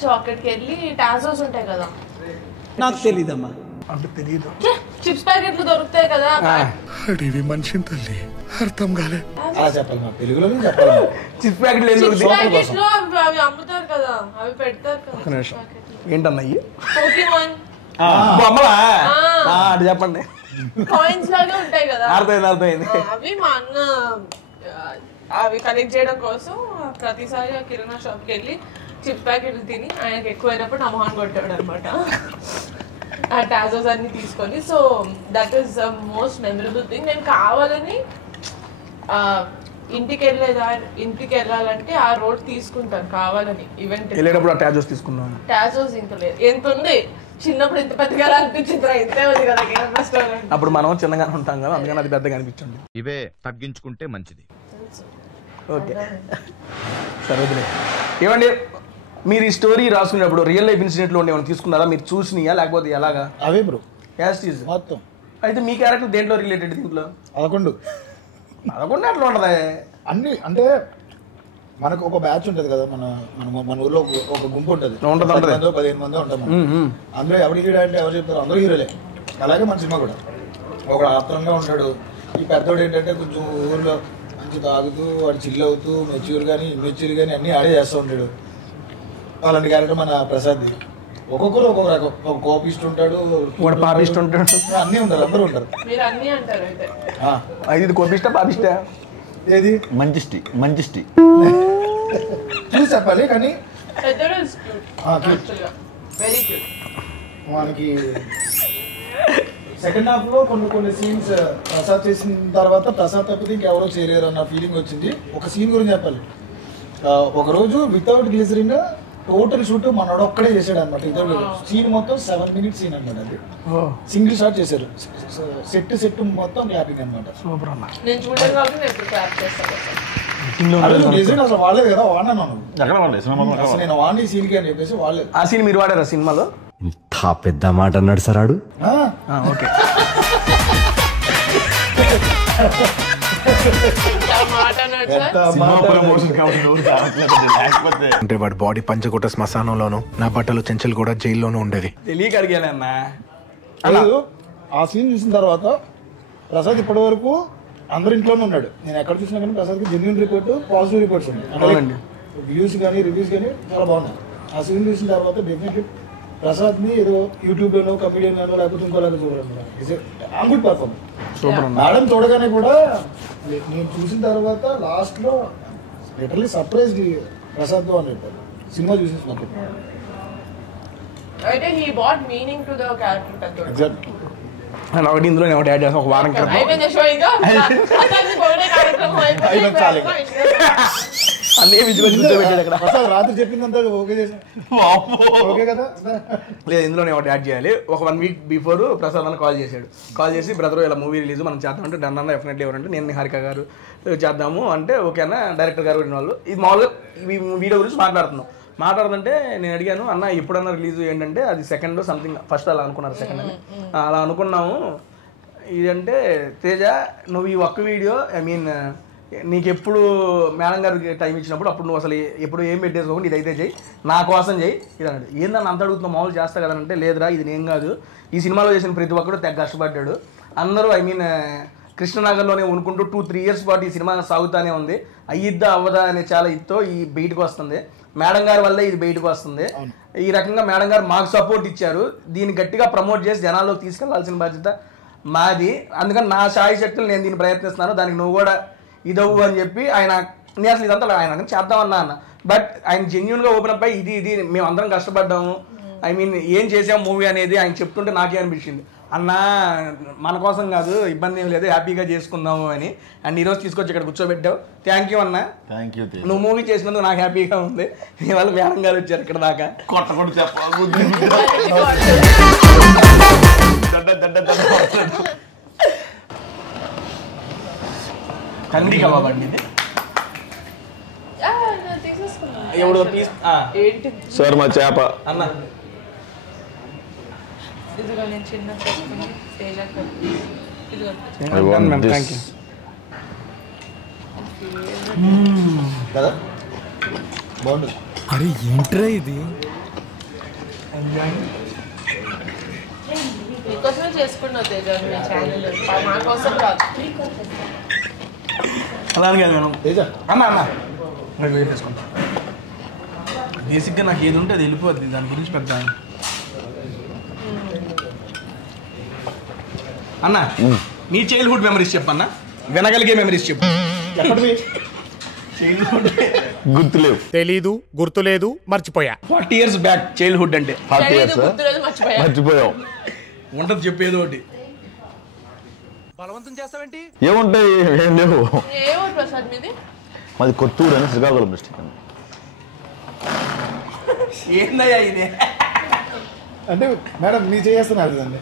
సో అక్కడికి వెళ్ళి టాజోస్ ఉంటాయి కదా, నాకు తెలీదమ్మా. అంటే తెలియదు, చిప్స్ ప్యాకెట్లు దొరుకుతాయి కదా. మనిషిని తల్లి అర్థం కాలే. తెలుగులోనే చెప్పాలి. చిప్స్ ప్యాకెట్లు అవి అమ్ముతారు కదా, అవి పెడతారు కదా. ఏంటన్నా పోకీమాన్ బొమ్మలా? అది చెప్పండి. కాయిన్స్ లాగా ఉంటాయి కదా, అర్థమైంది. అవి మా అన్న అవి కలెక్ట్ చేయడం కోసం ప్రతిసారి కిరాణా షాప్కి వెళ్ళి చిప్ ప్యాకెట్లు తిని ఆయనకి ఎక్కువైనప్పుడు నా మొహన్ కొట్టాడు అనమాట. ఆ టాజోస్ అన్ని తీసుకొని. So that is the most memorable thing. నేను కావాలని ఇంటికి వెళ్ళాలంటే ఆ రోడ్ తీసుకుంటాను కావాలని. ఈవెంట్ వెళ్ళేటప్పుడు ఆ టాజోస్ తీసుకున్నాను. టాజోస్ ఇంత లేదు, ఎంత ఉంది చిన్నప్పుడు ఇంత పెద్దగా అనిపించింది, ఇంతే ఉంది కదా రెస్టారెంట్. అప్పుడు మనం చిన్నగానే ఉంటాం కదా, అందుకని అది పెద్దగా అనిపించండి. ఇవే తగ్గించుకుంటే మంచిది. ఓకే సరే వదిలే. ఏమండి మీరు ఈ స్టోరీ రాసుకునేటప్పుడు రియల్ లైఫ్ ఇన్సిడెంట్లో ఏమైనా తీసుకున్నారా? మీరు చూసినాయా లేకపోతే ఎలాగా? అవే బ్రో యాస్టీజ్ మొత్తం. అయితే మీ క్యారెక్టర్ దేంట్లో రిలేటెడ్ దీంట్లో? అదకొండు అట్లా ఉండదా అన్ని. అంటే మనకు ఒక బ్యాచ్ ఉంటుంది కదా, మన ఊర్లో ఒక గుంపు ఉంటుంది, 15 మంది ఉంటాం. అందులో ఎవరు హీరో అంటే ఎవరు చెప్తారు, అందరూ హీరోలే. అలాగే మన సినిమా కూడా ఒక ఆత్రంగా ఉంటాడు. ఈ పెద్దోడు ఏంటంటే కొంచెం ఊర్లో మంచి తాగుతూ వాడు చిల్ అవుతూ మెచ్యూర్ కానీ ఇమ్మెచ్యూర్ కానీ అన్నీ ఆడే చేస్తూ ఉంటాడు. అలాంటి క్యారెక్టర్ మన ప్రసాద్ది. ఒక్కొక్కరు ఒక్కొక్క రకం. ఒక కోపిస్ట్ ఉంటాడు, పాపిస్ట్ ఉంటాడు, అన్నీ ఉంటారు, అందరూ ఉంటారు. ఇది కోపిస్టా పాపిస్టా? ఏది మంచిస్టి చూసి చెప్పాలి కానీ మనకి సెకండ్ హాఫ్ లో కొన్ని సీన్స్ ప్రసాద్ చేసిన తర్వాత ప్రసాద్ తప్పితే ఇంకెవరో చేయలేరు అన్న ఫీలింగ్ వచ్చింది. ఒక సీన్ గురించి చెప్పాలి. ఒక రోజు వితౌట్ గ్లిజరిన్ టోటల్ షూట్ మనోడు ఒక్కడే చేశాడు అనమాట. ఇద్దరు సీన్ మొత్తం 7 minutes సీన్ అనమాట. అది సింగిల్ షాట్ చేశారు. సెట్ మొత్తం క్లాపింగ్ అనమాట. అసలు వాడలేదు కదా, వాడినాను అసలు నేను వాడిని సీన్ కి అని చెప్పేసి వాడలేదు. ఆ సీన్ మీరు వాడారా సినిమాలో? ఇంత పెద్ద మాట అన్నాడు సరాడు. ఓకే అంటే వాడి బాడీ పంచకోట శ్మశానంలోను, నా బట్టలు చెంచలు కూడా జైల్లోనూ ఉండేది. తెలియక అడిగానన్నా. ఆ సీన్ చూసిన తర్వాత ప్రసాద్ ఇప్పటి వరకు అందరి ఇంట్లోనే ఉన్నాడు. నేను ఎక్కడ చూసినా కానీ ప్రసాద్కి జెన్యూన్ రిపోర్ట్, పాజిటివ్ రిపోర్ట్స్ ఉన్నాయి. వ్యూస్ కానీ రివ్యూస్ కానీ చాలా బాగున్నాయి. ఆ సీన్ చూసిన తర్వాత డెఫినెట్లీ ప్రసాద్ని ఏదో యూట్యూబ్లోనో కమెడియన్ గానో లేకపోతే ఇంకోలాగా చూడాలి. Good performance. మేడం చూడగానే కూడా నేను చూసిన తర్వాత లాస్ట్లో లిటరలీ సర్ప్రైజ్ ప్రసాద్ అని చెప్పారు సినిమా చూసేసినప్పుడు. ఒకటి ఇందులో ఒకటి యాడ్ చేస్తాను. ఒక వారం అన్నీ కూర్చోబెట్టాడు అక్కడ. రాత్రి చెప్పిందంతా ఓకే చేశాను. ఓకే కదా. లేదు ఇందులో ఒకటి యాడ్ చేయాలి. ఒక 1 week బిఫోర్ ప్రసాద్ అన్న కాల్ చేశాడు. కాల్ చేసి బ్రదర్ ఇలా మూవీ రిలీజ్ మనం చేద్దామంటే డన్ అన్న డెఫినెట్లీ ఎవరంటే నేను నిహారిక గారు చేద్దాము అంటే ఓకేనా. డైరెక్టర్ గారు వాళ్ళు ఇది మామూలుగా వీడియో గురించి మాట్లాడుతుంటే నేను అడిగాను అన్న ఎప్పుడన్నా రిలీజ్ ఏంటంటే అది సెకండ్ సంథింగ్ ఫస్ట్ అలా అనుకున్నారు సెకండ్ అని అలా అనుకున్నాము. ఇదంటే తేజ నువ్వు ఈ ఒక్క వీడియో ఐ మీన్ నీకు ఎప్పుడు మేడం గారికి టైం ఇచ్చినప్పుడు అప్పుడు నువ్వు అసలు ఎప్పుడు ఏం పెట్టేసుకోకుండా ఇదైతే చెయ్యి, నా కోసం చెయ్యి ఇది అన్నాడు. ఏందన్న అంత అడుగుతున్నావు మామూలు చేస్తా కదంటే లేదురా ఇది నేను కాదు, ఈ సినిమాలో చేసిన ప్రతి ఒక్కరు తెగ కష్టపడ్డాడు. అందరూ ఐ మీన్ కృష్ణనగర్లోనే ఉనుకుంటూ 2-3 years పాటు ఈ సినిమా సాగుతానే ఉంది. అయ్యిద్దా అవ్వదా అనే చాలా ఇదితో ఈ బయటకు వస్తుంది. మేడం గారి వల్లే ఇది బయటకు వస్తుంది. ఈ రకంగా మేడం గారు మాకు సపోర్ట్ ఇచ్చారు. దీన్ని గట్టిగా ప్రమోట్ చేసి జనాల్లోకి తీసుకెళ్లాల్సిన బాధ్యత మాది. అందుకని నా శాయి శక్తులు నేను దీన్ని ప్రయత్నిస్తున్నాను, దానికి నువ్వు కూడా ఇదవ్వు అని చెప్పి ఆయన నేను అసలు ఇదంతా ఆయన చేద్దామన్నా అన్న. బట్ ఆయన జెన్యున్గా ఓపెన్ అప్ అయ్యి ఇది మేము అందరం కష్టపడ్డాము ఐ మీన్ ఏం చేసాము మూవీ అనేది ఆయన చెప్తుంటే నాకే అనిపించింది అన్న మన కోసం కాదు ఇబ్బంది ఏం లేదు హ్యాపీగా చేసుకుందాము అని. అండ్ ఈరోజు తీసుకొచ్చి ఇక్కడ కూర్చోబెట్టావు. థ్యాంక్ యూ అన్న. Thank you. నువ్వు మూవీ చేసినందుకు నాకు హ్యాపీగా ఉంది. నీ వల్ల మేడం గారు వచ్చారు ఇక్కడ దాకా. కొట్ట చెప్పాలి కంది కబాబ్ అండి ఇది. ఎవడో పీస్ సార్ మా చేప అన్న కదా బాగుంటుంది. అరే ఏంట్రా ఇది? మీకోసమే చేసుకున్నావు తేజ మీ ఛానల్, మా కోసం కాదు. అలానే కాదు మేడం. తేజ అన్న వేసేసుకుంటా. బేసిక్గా నాకు ఏది ఉంటే అది వెళ్ళిపోద్ది, దాని గురించి పెద్ద. అన్న నీ చైల్డ్హుడ్ మెమరీస్ చెప్పన్నా, వినగలిగే మెమరీస్ చెప్పు. ఎప్పటివి గుర్తులేవు, తెలీదు, గుర్తులేదు, మర్చిపోయా. 40 years బ్యాక్ చైల్డ్హుడ్ అంటే 40 years మర్చిపోయావు. ఉంటుంది చెప్పేది ఒకటి. బలవంతం చేస్తావేంటి? ఏముంటాయి, ఏం లేవు. మాది కొత్తూరు అని శ్రీకాకుళం డిస్ట్రిక్ట్ అండి. ఏందయ్యా ఇది? అంటే మేడం మీ చేస్తున్నారు కదండి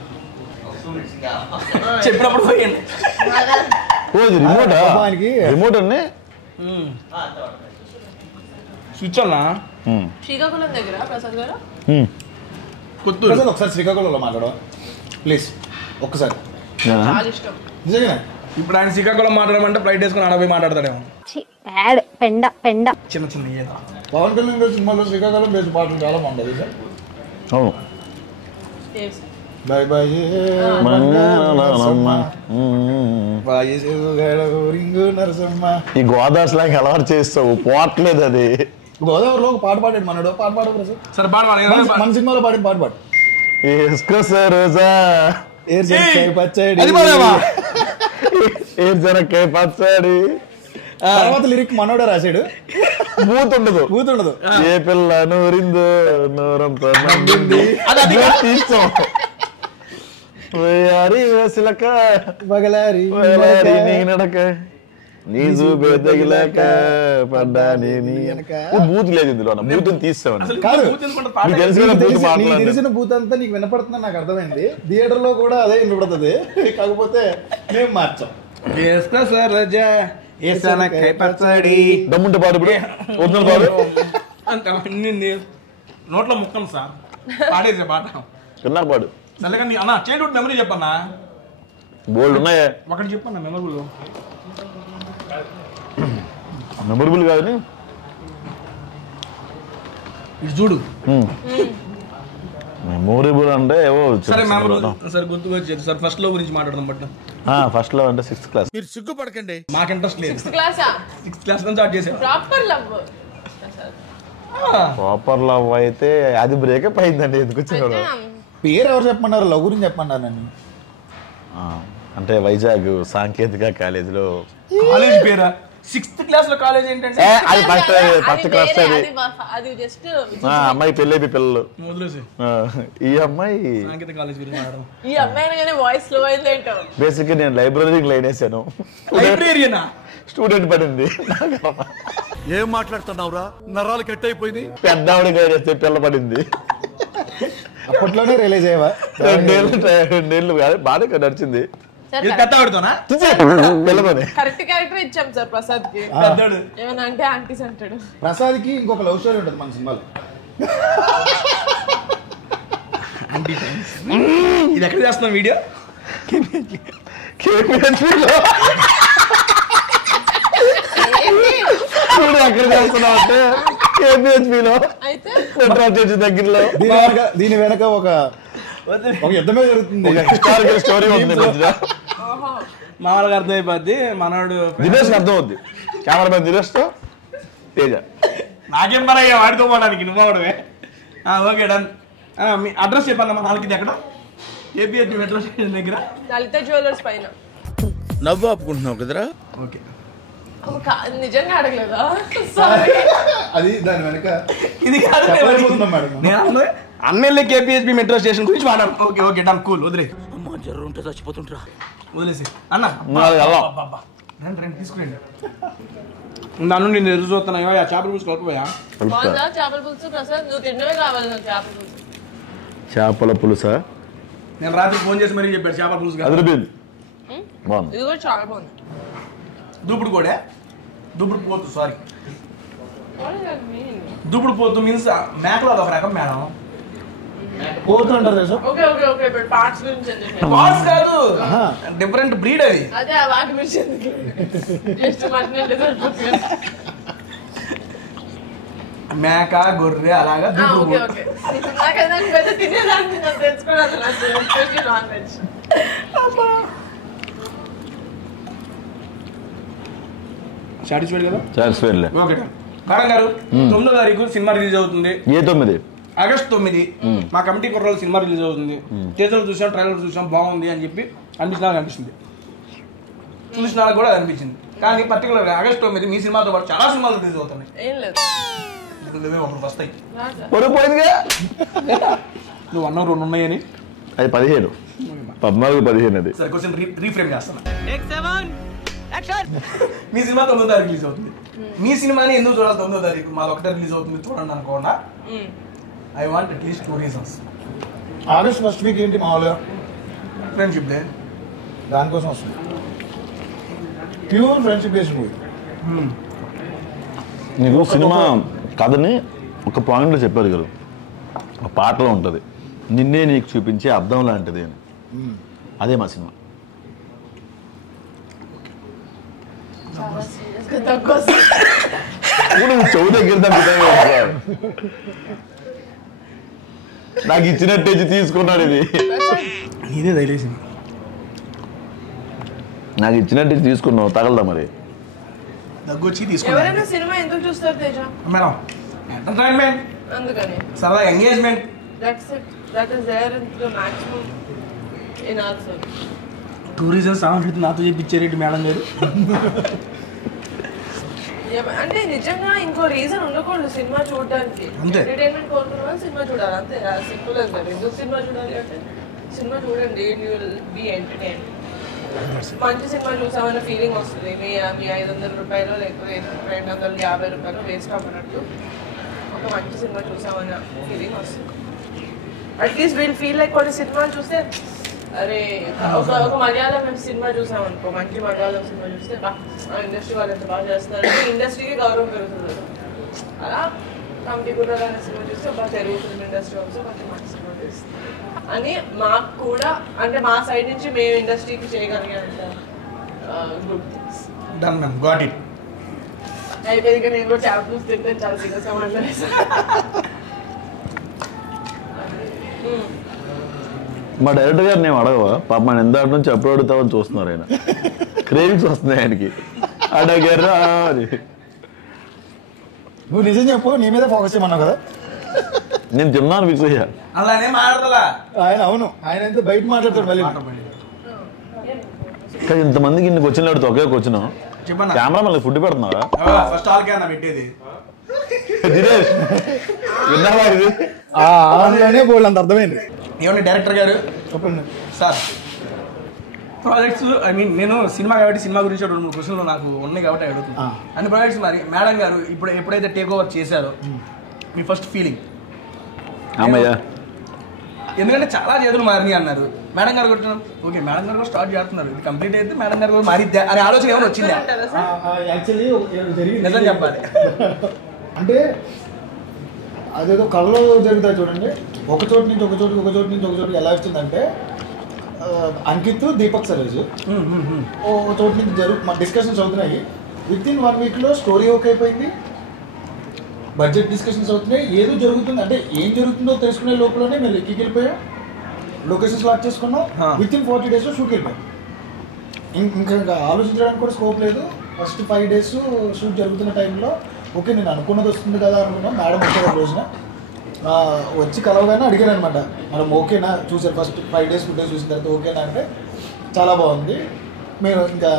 చెప్పినప్పుడు పోయండి. రిమోట్ అండి స్విచ్ అన్నా. శ్రీకాకుళం దగ్గర ప్రసాద్ గారు కొత్తూరు. ఒకసారి శ్రీకాకుళంలో మాట్లాడవా ప్లీజ్ ఒక్కసారి. చాలా ఇష్టం నిజంగా. ఇప్పుడు ఆయన శ్రీకాకుళం మాట్లాడమంటే ఫ్లైట్ వేసుకుని ఆడపోయి మాట్లాడతాడేమో. చిన్న చిన్న ఏదో పవన్ కళ్యాణ్ గారి సినిమాలో శ్రీకాకుళం బేస్ పాటలు చాలా బాగుంటుంది సార్. అవును. Bye bye Narasamma. ఈ గోదావరి లాగా అలవాటు చేస్తావు, పోవట్లేదు అది. గోదావరిలో ఒక పాట పాడాడు మనడు. పాట పాడు సరే పాడు. మన సినిమాలో పాడిన పాట పాడు. పచ్చడి పచ్చడి తర్వాత లిరిక్ మనోడే రాశాడు. బూత్ ఉండదు. ఏ పిల్ల నూరిందో నూరంతో తీస్తాం. నడక నీ చూపే తగిలాక పడ్డా బూత్ లేదు ఇందులో. బూత్ తీస్తామని కాదు, తెలుసు కదా బూత్ మాట్లాడు. తెలిసిన బూత్ అంతా నీకు వినపడుతుందని నాకు అర్థమైంది. థియేటర్ లో కూడా అదే వినపడుతుంది, కాకపోతే మేము మార్చాం. దమ్ముంటే పాడు, ఇప్పుడు ఒరిజినల్ పాడు. నోట్లో ముక్కను సార్ పాడేసే పాట చిన్నారు పాడు. అన్న చైల్డ్హుడ్ మెమరీ చెప్పన్నా. బోల్డ్ ఉన్నాయే, ఒకటి చెప్పన్నా. మెమరబుల్ కాదు ఇది చూడు. మెమొరబుల్ అంటే ఏవో సరే గుర్తుకు వచ్చేది సార్. ఫస్ట్ లో గురించి మాట్లాడదాం. బట్ ఫస్ట్ లో అంటే 6th క్లాస్. మీరు సిగ్గుపడకండి, మాకు ఇంట్రెస్ట్ లేదు. 6th క్లాసా? 6th క్లాస్ నుంచి స్టార్ట్ చేసాం. ప్రాపర్ లవ్ అయితే అది బ్రేకప్ అయిందండి. ఎందుకు వచ్చిన పేరు ఎవరు చెప్పమన్నారు? లవ్ గురించి చెప్పమన్నారు నన్ను. అంటే వైజాగ్ సాంకేతిక కాలేజీలో. కాలేజ్ పేరా? 6th క్లాస్ లో కాలేజ్ ఏంటంటే అది ఫస్ట్ క్లాస్. అది జస్ట్ అమ్మాయి పెళ్ళి పిల్లలు. ఈ అమ్మాయి సాంకేతిక కాలేజ్ ఈ అమ్మాయి వాయిస్ స్లో అయిందేంటో. బేసిక్ గా నేను లైబ్రరీకి లైన్ వేసాను. లైబ్రరీనా? స్టూడెంట్ పడింది. ఏం మాట్లాడుతున్నావురా? నరాలు కట్ అయిపోయింది. పెద్దవాడికి లైన్ వేస్తే పిల్ల పడింది. అప్పట్లోనే రిలీజ్ అయ్యవా? 2 ఏళ్ళు బాగా నడిచింది. కరెక్ట్ క్యారెక్టర్ ఇచ్చాం సార్ ప్రసాద్ కి. ఏమన్నా అంటే ఆంటీస్ అంటాడు. ప్రసాద్ కి ఇంకొక లవ్ స్టోరీ ఉంటుంది మన సినిమాలో. ఇది ఎక్కడ చేస్తున్నాం వీడియో? ఎక్కడ చేస్తున్నావు అంటే KPHPలో దగ్గరలో. దీని వెనక ఒక యుద్ధమే జరుగుతుంది. హిస్టారికల్ స్టోరీ ఉంది. మామూలుగా అర్థమైపోద్ది. మనోడు దినేష్ అర్థం అవుద్ది. కెమెరామెన్ దినేష్ తో తేజ. నాకేం పరయ్యా వాడితో పోవడానికి, నువ్వు అవడమే. Okay done. మీ అడ్రస్ చెప్పండి. మన వాళ్ళకి ఎక్కడ? KPHP మెట్రో స్టేషన్ దగ్గర లలిత జ్యువెలర్స్ పైన. నవ్వు ఆపుకుంటున్నావు కదరా? ఓకే. నిజంగా అడగలేదా? అది దాని వెనక ఇది కాదు. అన్నెల్లి KPHP మెట్రో స్టేషన్ గురించి మాట్లాడు. Okay okay done cool. వదిలే. అమ్మ జ్వరం ఉంటే చచ్చిపోతుంటరా. వదిలేసి అన్న రండి తీసుకురండి. నన్ను నేను ఎదురు చూస్తున్నా. చేపల పులుసు కలుపుకోయా? చేపల పులుసు ప్రసాద్ నువ్వు తిన్నవే కావాలి. చేపల పులుసా? నేను రాత్రి ఫోన్ చేసి మరీ చెప్పాడు చేపల పులుసు కాదు. ఇది కూడా చాలా బాగుంది. దూపుడు కూడా దూపుడు పోతు. సారీ, దూపుడు పోతు మీన్స్ మేకలో ఒక రకం మేడం. పోతుంటారు తెలుసు. పార్ట్స్ కాదు, డిఫరెంట్ బ్రీడ్ అది. అదే వాటి విషయం మేక గొర్రె అలాగా. సాటిస్ఫైడ్ కదా? సాటిస్ఫైడ్. ఓకే మేడం గారు, 9వ తారీఖు సినిమా రిలీజ్ అవుతుంది. ఏ 9? ఆగస్ట్ 9 మా కమిటీ కుర్రాళ్ళు సినిమా రిలీజ్ అవుతుంది. టీజర్ చూసాం, ట్రైలర్ చూసాం, బాగుంది అని చెప్పి అనిపించింది. చూసిన కూడా అనిపించింది. కానీ పర్టికులర్ ఆగస్ట్ 9 మీ సినిమాతో పాటు చాలా సినిమాలు రిలీజ్ అవుతున్నాయి. ఏం లేదు ఒకరు వస్తాయి పొడిపోయిందిగా నువ్వు అన్న 2 ఉన్నాయని. అది 17 14-15 అది. సరే క్వశ్చన్ రీఫ్రేమ్ చేస్తాను. మీ సినిమా 9వ తారీఖు రిలీజ్ అవుతుంది. మీ సినిమాని ఎందుకు చూడాలి 9వ తారీఖు? మాది ఒకటే రిలీజ్ అవుతుంది చూడండి అనుకోకుండా. I want at least 2 reasons. August first week ఏంటి మామూలుగా? Friendship day. దానికోసం వస్తుంది. Pure friendship based movie. నీకు సినిమా కథని ఒక పాయింట్లో చెప్పారు కదా, ఒక పాటలో ఉంటుంది, నిన్నే నీకు చూపించే అర్థం లాంటిది అని. అదే మా సినిమా. చెవు దగ్గర నాకు ఇచ్చినట్టు తీసుకున్నాడు. ఇది ఇదే దయచేసి నాకు ఇచ్చినట్టు తీసుకున్నావు, తగలదా మరి? దగ్గొచ్చి ఎవరైనా సినిమా ఎందుకు చూస్తారు తేజ? మేడం ఎంటర్టైన్మెంట్, అందుకని సరదా engagement. That's it. That is there in the maximum in our film. 2 reasons నాతో చెప్పించారేంటి మేడం గారు? అంటే నిజంగా ఇంకో రీజన్ ఉండకూడదు సినిమా చూడడానికి. ఎంటర్టైన్మెంట్ కోరుకున్న వాళ్ళు సినిమా చూడాలి, అంతే. Simple as that. ఎందుకు సినిమా చూడాలి అంటే సినిమా చూడండి, యూ విల్ బీ ఎంటర్టైన్. మంచి సినిమా చూసామన్న ఫీలింగ్ వస్తుంది. మీ 500 రూపాయలు లేకపోతే 250 రూపాయలు వేస్ట్ అవ్వనట్టు ఒక మంచి సినిమా చూసామన్న ఫీలింగ్ వస్తుంది. అట్లీస్ట్ వీల్ ఫీల్ లైక్ కొన్ని సినిమాలు చూస్తే అరే ఒక మలయాళం సినిమా చూసామనుకో, మంచి మలయాళం సినిమా చూస్తే ఆ ఇండస్ట్రీ వాళ్ళు ఎంత బాగా చేస్తారు, ఇండస్ట్రీకి గౌరవం పెరుగుతుంది. అలా కమిటీ కూడా సినిమా చూస్తే బాగా తెలుగు ఫిల్మ్ ఇండస్ట్రీ వచ్చి కొంచెం మంచి సినిమా చేస్తుంది అని మాకు కూడా, అంటే మా సైడ్ నుంచి మేము ఇండస్ట్రీకి చేయగలిగేంత good things. Done ma'am, got it. అయిపోయింది. నేను కూడా చేప చూసి తింటే చాలా సీరియస్గా మాట్లాడేసాను. మా డైరెక్టర్ గారు నేను అడగవా? పాప మన ఎంత నుంచి అప్పుడు అడుగుతామని చూస్తున్నారు ఆయన. క్రేవింగ్స్ వస్తున్నాయి ఆయనకి. అడగరా అని. నువ్వు నిజం చెప్పు, నీ మీద ఫోకస్ చేయమన్నావు కదా. నేను తిన్నాను ఫిక్స్ అయ్యా. అలానే మాట్లాడదా ఆయన? అవును, ఆయన ఎంత బయట మాట్లాడతాడు మళ్ళీ. కానీ ఇంతమందికి ఇన్ని క్వశ్చన్లు అడుగుతా ఒకే క్వశ్చన్. కెమెరా మళ్ళీ ఫుడ్ పెడుతున్నావా? ఫస్ట్ ఆల్కే అన్న పెట్టేది. దినేష్ విన్నావా? ఇది ఆన్లోనే బోల్డ్ అంత అర్థమైంది. ఏమండి డైరెక్టర్ గారు చెప్పండి సార్, ప్రాజెక్ట్స్ ఐ మీన్ నేను సినిమా కాబట్టి సినిమా గురించి 2-3 క్వశ్చన్లు నాకు ఉన్నాయి కాబట్టి అడుగుతున్నాను. అన్ని ప్రాజెక్ట్స్ మరి మేడం గారు ఎప్పుడైతే టేక్ ఓవర్ చేశారో మీ ఫస్ట్ ఫీలింగ్? ఎందుకంటే చాలా చేతులు మారినాయి అన్నారు మేడం గారు. కొట్టినాం ఓకే, మేడం గారు కూడా స్టార్ట్ చేస్తున్నారు, ఇది కంప్లీట్ అయితే మేడం గారు కూడా మారిద్దా అనే ఆలోచన ఏమైనా వచ్చిందా? యాక్చువల్లీ జరిగింది. నిజం చెప్పాలి అంటే అదేదో కళ్ళలో జరుగుతాయి చూడండి, ఒక చోటు నుంచి ఒక చోటుకి ఎలా వచ్చిందంటే, అంకిత్ దీపక్ సరోజ్ ఒక చోటు నుంచి మా డిస్కషన్స్ అవుతున్నాయి. విత్ ఇన్ 1 weekలో స్టోరీ ఓకే అయిపోయింది, బడ్జెట్ డిస్కషన్స్ అవుతున్నాయి, ఏదో జరుగుతుంది. అంటే ఏం జరుగుతుందో తెలుసుకునే లోపలనే మేము ఎక్కి వెళ్ళిపోయాం, లొకేషన్స్ లాక్ చేసుకున్నాం. విత్ ఇన్ 40 daysలో షూట్ వెళ్ళిపోయాం. ఇంకా ఆలోచించడానికి కూడా స్కోప్ లేదు. ఫస్ట్ 5 days షూట్ జరుగుతున్న టైంలో ఓకే నేను అనుకున్నది వస్తుంది కదా అనుకున్నాం. మేడం వచ్చారు ఒక రోజున, వచ్చి కలవగానే అడిగారు అనమాట, మేడం ఓకేనా చూసారు ఫస్ట్ 5 days ఫుడ్ చూసిన తర్వాత ఓకేనా అంటే చాలా బాగుంది, మీరు ఇంకా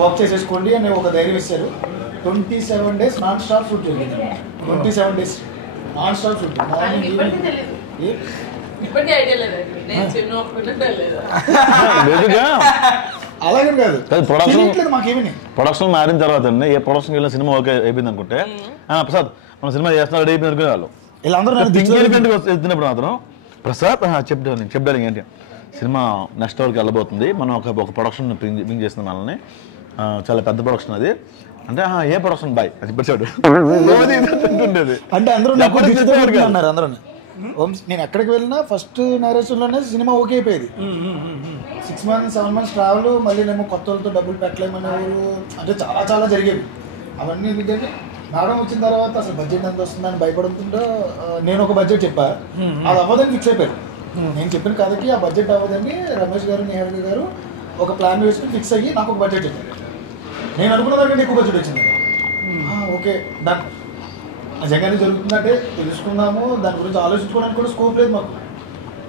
వర్క్ చేసేసుకోండి అని ఒక ధైర్యం ఇచ్చారు. 27 days నాన్ స్టాప్ షూట్ జరిగింది. 27 days నాన్ స్టాప్ షూట్. అలాగే కాదు, ప్రొడక్షన్ మారిన తర్వాత ఏ ప్రొడక్షన్ వెళ్ళిన సినిమా ఓకే అయిపోయింది అనుకుంటే, ప్రసాద్ మన సినిమా చేస్తున్నారు అయిపోయింది అనుకునే వాళ్ళు వెళ్తున్నప్పుడు మాత్రం ప్రసాద్ చెప్పాలి ఏంటి సినిమా నెక్స్ట్ వరకు వెళ్ళబోతుంది, మనం ఒక ప్రొడక్షన్ బింగ్ చేసిన వాళ్ళని, చాలా పెద్ద ప్రొడక్షన్ అది అంటే ఏ ప్రొడక్షన్ బాయ్ అది పెట్టాడు అంటే అందరూ అన్నారు. అందరూ నేను ఎక్కడికి వెళ్ళినా ఫస్ట్ నేరేషన్లోనే సినిమా ఓకే అయిపోయేది. 6 months 7 months ట్రావెల్, మళ్ళీ నేను కొత్త వాళ్ళతో డబ్బులు పెట్టలేమనేవారు, అంటే చాలా జరిగేవి. అవన్నీ ఎందుకంటే మేడం వచ్చిన తర్వాత అసలు బడ్జెట్ ఎంత వస్తుందని భయపడుతుందో నేను ఒక బడ్జెట్ చెప్పా, అది అవ్వదని ఫిక్స్ అయిపోయారు. నేను చెప్పిన కథకి ఆ బడ్జెట్ అవ్వదని రమేష్ గారు నిహారిక గారు ఒక ప్లాన్ వేసుకుని ఫిక్స్ అయ్యి నాకు ఒక బడ్జెట్ చెప్పారు. నేను అనుకున్న దానికంటే ఎక్కువ బడ్జెట్ వచ్చింది. ఓకే డన్, నిజంగానే జరుగుతుందంటే తెలుసుకున్నాము, దాని గురించి ఆలోచించుకోవడానికి కూడా స్కోప్ లేదు మాకు.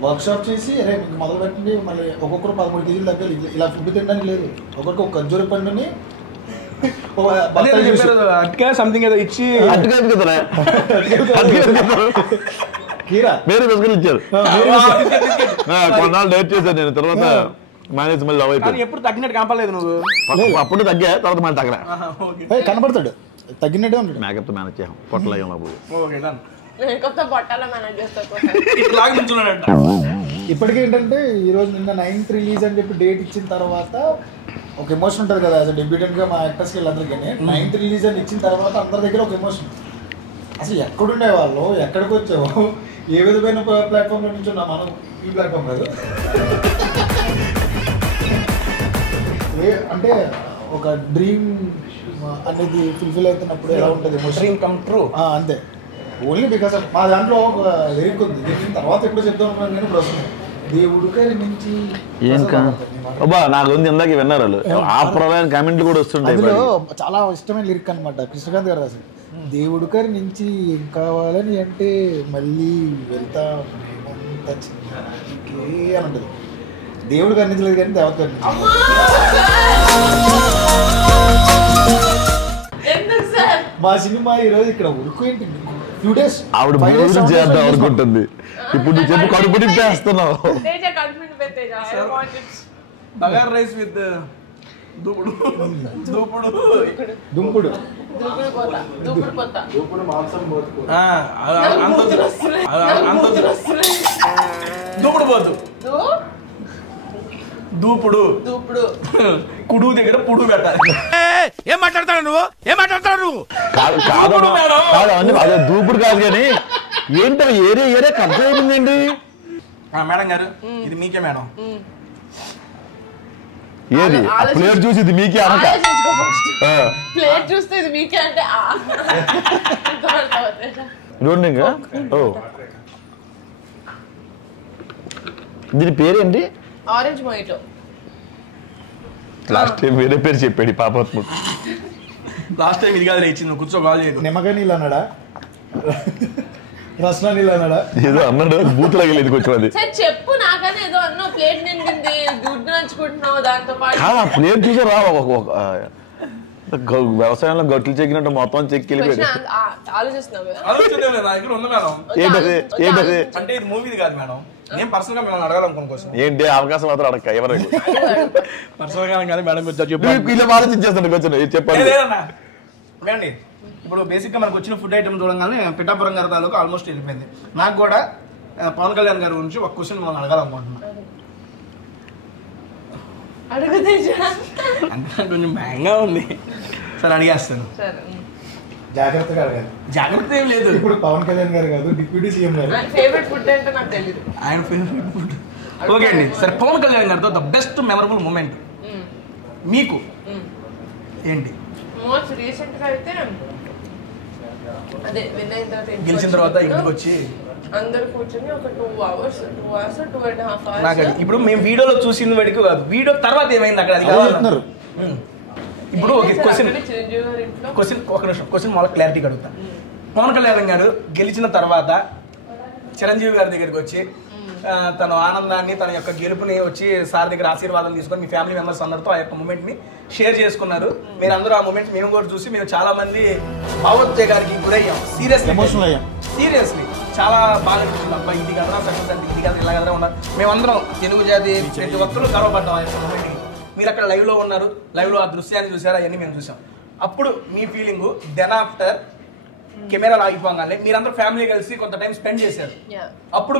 వర్క్షాప్ చేసి అరే మీకు మొదలు పెట్టండి, మళ్ళీ ఒక్కొక్కరు 13 kgs తగ్గాలి, ఇలా ఫుడ్ తినడానికి లేదు. ఒకరికి ఒక ఖర్జూర పండుని అట్కా సంథింగ్ ఏదో ఇచ్చి వేరే బిస్కెట్లు ఇచ్చారు. కొన్నాళ్ళు డైట్ చేశాను నేను, తర్వాత మేనేజ్ మళ్ళీ లవ్ అయిపోయింది. ఎప్పుడు తగ్గినట్టు కనపడలేదు నువ్వు. అప్పుడు తగ్గా, తర్వాత మళ్ళీ తగ్గరా. కనపడతాడు, తగ్గినట్టే ఉంటాడు. మేకప్ తో మేనేజ్ చేయం, పొట్టలు అయ్యినప్పుడు. ఇప్పటికీ ఏంటంటే ఈరోజు నిన్న 9th రిలీజ్ అని చెప్పి డేట్ ఇచ్చిన తర్వాత ఒక ఎమోషన్ ఉంటుంది కదా, యాజ్ డెబ్యూటెంట్ గా మా యాక్టర్స్కి వీళ్ళందరికీ 9th రిలీజ్ అని ఇచ్చిన తర్వాత అందరి దగ్గర ఒక ఎమోషన్. అసలు ఎక్కడుండే వాళ్ళు, ఎక్కడికి వచ్చావు, ఏ విధమైన ప్లాట్ఫామ్లో నుంచి ఉన్నా, మనం ఈ ప్లాట్ఫామ్ కాదు అంటే ఒక డ్రీమ్ అనేది ఫుల్ఫిల్ అవుతున్నప్పుడు ఎలా ఉంటుంది డ్రీమ్ కమ్ ట్రూ. అంతే, ఓన్లీ బికాస్ మా దాంట్లో ఒక లిరిక్ ఉంది, దీని తర్వాత ఎప్పుడు చెప్తాను నేను ఇప్పుడు వస్తున్నాను. దేవుడు గారి నుంచి నాకు ఉంది, ఇందాక విన్నారు వాళ్ళు ఆ ప్రొలైన్ కామెంట్లు కూడా వస్తుంటాయి. అందులో చాలా ఇష్టమైన లిరిక్ అనమాట, కృష్ణకాంత్ గారు రాశారు. దేవుడు గారి నుంచి ఏం కావాలని అంటే మళ్ళీ వెళ్తా మేమంతా చిన్నకే అని ఉంటుంది. దేవుడు గారి నుంచి లేదు కానీ దేవత గారి నుంచి. మా సినిమా ఈరోజు ఇక్కడ ఉరుకుయింది ఫ్యూ డేస్ ఆవిడ చేద్దాం అనుకుంటుంది. ఇప్పుడు నువ్వు చెప్పి కడుపు నింపేస్తున్నావు. బగార్ రైస్ విత్ దూపుడు దూపుడు దుంపుడు దూపుడు మాంసం దూపుడు పోతు దూపుడు దూపుడు కుడు దగ్గర పుడు పెట్టాలి. ఏం మాట్లాడతాడు నువ్వు, ఏం మాట్లాడతాడు నువ్వు? అదే దూపుడు కాదు కానీ ఏంటో ఏరియా ఏరియా కబ్జా అయిపోయిందండి. మేడం గారు ఇది మీకే మేడం. ఏది ప్లేట్ చూసి ఇది మీకే అనక, ప్లేట్ చూస్తే ఇది మీకే అంటే దీని పేరేంటి? Orange mojito. లాస్ట్ టైం వేరే పేరు చెప్పాడు పాపాత్ముడు. లాస్ట్ టైం ఇది కాదు ఇచ్చింది, కూర్చో కాల్ చేయదు. నిమ్మకాయ నీళ్ళు అన్నాడా, రసన నీళ్ళు అన్నాడా, ఏదో అన్నాడు, బూత్ లాగలేదు కొంచెం. అది చెప్పు, నాకనే ఏదో అన్నావు, ప్లేట్ నిండింది గుడ్డు నంచుకుంటున్నావు దాంతో పాటు. ప్లేట్ చూసా రా, వ్యవసాయంలో గట్లు చెక్కినట్టు మొత్తం చెక్కి ఆలోచిస్తున్నావు అంటే ఇది మూవీది కాదు మేడం, నేను పర్సనల్ గా మిమ్మల్ని అడగాలనుకున్న కోసం. ఏంటి అవకాశం మాత్రం అడగ ఎవరైనా పర్సనల్ గా కాదు మేడం, కొంచెం ఆలోచించేస్తాను కొంచెం చెప్పండి. మేడండి ఇప్పుడు బేసిక్ గా మనకు వచ్చిన ఫుడ్ ఐటమ్ చూడంగానే పిఠాపురం గారి తాలూకు ఆల్మోస్ట్ వెళ్ళిపోయింది. నాకు కూడా పవన్ కళ్యాణ్ గారి గురించి ఒక క్వశ్చన్ మిమ్మల్ని అడగాలనుకుంటున్నాను. అంటే కొంచెం భయంగా ఉంది, సరే అడిగేస్తాను. జాగ్రత్తగా అడగాలి. జాగ్రత్త ఏం లేదు. ఇప్పుడు పవన్ కళ్యాణ్ గారు కాదు, డిప్యూటీ సీఎం గారు. ఫేవరెట్ ఫుడ్ అంటే నాకు తెలియదు. ఆయన ఫేవరెట్ ఫుడ్ ఓకే అండి. సరే పవన్ కళ్యాణ్ గారితో ద బెస్ట్ మెమరబుల్ మూమెంట్ మీకు ఏంటి? మోస్ట్ రీసెంట్ గా అయితే అదే విన్ గెలిచిన తర్వాత ఇంటికి వచ్చి అందరు కూర్చొని ఒక 2 hours 2.5 hours. నాకు ఇప్పుడు మేము వీడియోలో చూసిన వాడికి కాదు, వీడియో తర్వాత ఏమైంది అక్కడ అది కావాలి. ఇప్పుడు ఒక క్వశ్చన్ మొదలు క్లారిటీగా అడుగుతా. పవన్ కళ్యాణ్ గారు గెలిచిన తర్వాత చిరంజీవి గారి దగ్గరికి వచ్చి తన ఆనందాన్ని, తన యొక్క గెలుపుని వచ్చి సార్ దగ్గర ఆశీర్వాదాలు తీసుకొని మీ ఫ్యామిలీ మెంబర్స్ అందరితో ఆ యొక్క మూమెంట్ ని షేర్ చేసుకున్నారు. మీరు అందరూ ఆ మూమెంట్ మేము కూడా చూసి మేము చాలా మంది భావోద్వేగానికి గురయ్యాం. సీరియస్లీ చాలా బాగా అనిపించింది. అబ్బా ఇది కదరా సక్సెస్ అంటే, ఇది కదా ఇలా కదరా ఉన్నారు. మేమందరం తెలుగు జాతి ప్రతి ఒక్కరు గర్వపడ్డాం ఆ యొక్క మూమెంట్కి. మీరు అక్కడ లైవ్ లో ఉన్నారు, లైవ్ లో ఆ దృశ్యాన్ని చూసారా, అవన్నీ మేము చూసాం. అప్పుడు మీ ఫీలింగ్ దెన్ ఆఫ్టర్ కెమెరాలు ఆగిపోగానే మీరందరూ ఫ్యామిలీ కలిసి కొంత టైం స్పెండ్ చేశారు. అప్పుడు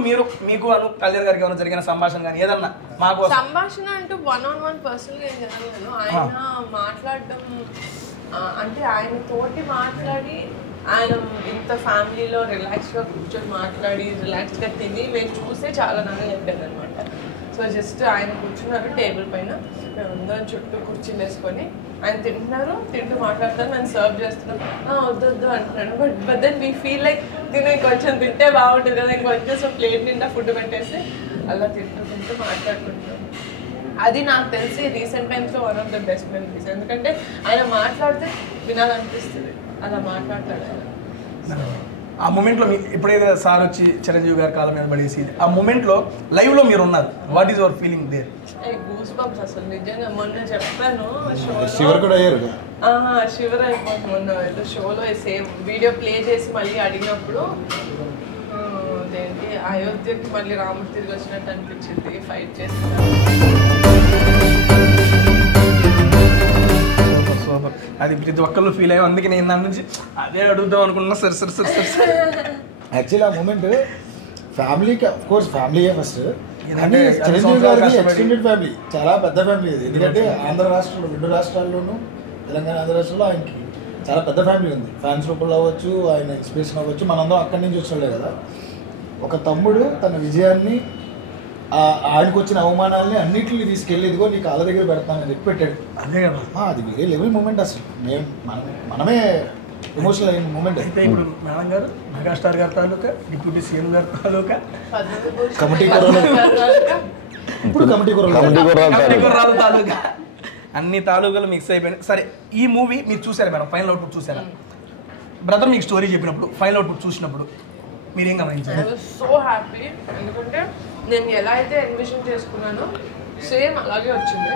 మీకు కళ్యాణ్ గారికి ఏమైనా జరిగిన సంభాషణ కానీ ఏదన్నా మాకు సంభాషణ అంటూ 1-on-1 పర్సనల్ గా ఏం జరగలేదు. ఆయన మాట్లాడడం అంటే ఆయన తోటి మాట్లాడి, ఆయన ఇంత ఫ్యామిలీలో రిలాక్స్ గా కూర్చొని మాట్లాడి రిలాక్స్ గా తిని మేము చూసే చాలా నన్ను చెప్పాను అనమాట. సో జస్ట్ ఆయన కూర్చున్నారు టేబుల్ పైన, మేము అందరం చుట్టూ కుర్చీలు వేసుకొని ఆయన తింటున్నారు, తింటూ మాట్లాడతారు, నేను సర్వ్ చేస్తున్నాం. వద్దు అంటున్నాడు. But then we feel like ఇంకొంచెం తింటే బాగుంటుంది కదా, ఇంకొంచెం సో ప్లేట్ నిండా ఫుడ్ పెట్టేసి అలా తింటూ మాట్లాడుకుంటున్నాం. అది నాకు తెలిసి రీసెంట్ టైమ్స్లో one of the best memories. ఎందుకంటే ఆయన మాట్లాడితే వినాలనిపిస్తుంది, అలా మాట్లాడతాడు ఆయన. ఆ మూమెంట్లో ఎప్పుడైతే సార్ వచ్చి చిరంజీవి గారి కాలం మీద పడేసి ఆ మూమెంట్లో లైవ్లో మీరు ఉన్నారు, what is your feeling there? Goose bumps అసలు నిజంగా. మొన్న చెప్పాను శివర్ కూడా అయ్యారు. శివర్ అయిపోతుంది. మొన్న షోలో సేమ్ వీడియో ప్లే చేసి మళ్ళీ అడిగినప్పుడు అదేంటి అయోధ్యకి మళ్ళీ రాముడు తిరిగి వచ్చినట్టు అనిపించింది ఫైట్ చేస్తున్నా. అది ప్రతి ఒక్కళ్ళు ఫీల్ అయ్యాం, అందుకే నేను దాని నుంచి అదే అడుగుదాం అనుకున్నా. సరే సరే సరే సరే యాక్చువల్లీ ఆ మూమెంట్ ఫ్యామిలీకి అఫ్ కోర్స్ ఫ్యామిలీయే ఫస్ట్, కానీ చిరంజీవి గారికి ఎక్స్టెండెడ్ ఫ్యామిలీ, చాలా పెద్ద ఫ్యామిలీ ఇది. ఎందుకంటే ఆంధ్ర రాష్ట్రంలో 2 రాష్ట్రాల్లోనూ తెలంగాణ ఆంధ్ర రాష్ట్రంలో ఆయనకి చాలా పెద్ద ఫ్యామిలీ ఉంది. ఫ్యాన్స్ రూపంలో అవ్వచ్చు, ఆయన ఇన్స్పిరేషన్ అవ్వచ్చు, మనందరం అక్కడి నుంచి వచ్చినట్లే కదా. ఒక తమ్ముడు తన విజయాన్ని, ఆయనకు వచ్చిన అవమానాలని అన్నింటినీ తీసుకెళ్ళి ఇదిగో నీ కాళ్ళ దగ్గర పెడతానని చెప్పి పెట్టాడు. అదే కదా, అది వేరే లెవెల్ మూమెంట్ అసలు. మనమే ఎమోషనల్ అయిన మూమెంట్. అయితే ఇప్పుడు మేడం గారు మెగాస్టార్ గారి తాలూకా, డిప్యూటీ సీఎం గారి తాలూకా, కమిటీ ఇప్పుడు కమిటీ కుర్రాల తాలూకా, అన్ని తాలూకాలు మిక్స్ అయిపోయినాయి. సరే, ఈ మూవీ మీరు చూసారా మేడం? ఫైనల్ అవుట్పుట్ చూసారా? బ్రదర్ మీకు స్టోరీ చెప్పినప్పుడు, ఫైనల్ అవుట్పుట్ చూసినప్పుడు మీరేం గమనించారు? I was so happy. ఎందుకంటే నేను ఎలా అయితే ఎన్విజన్ చేసుకున్నానో సేమ్ అలాగే వచ్చింది.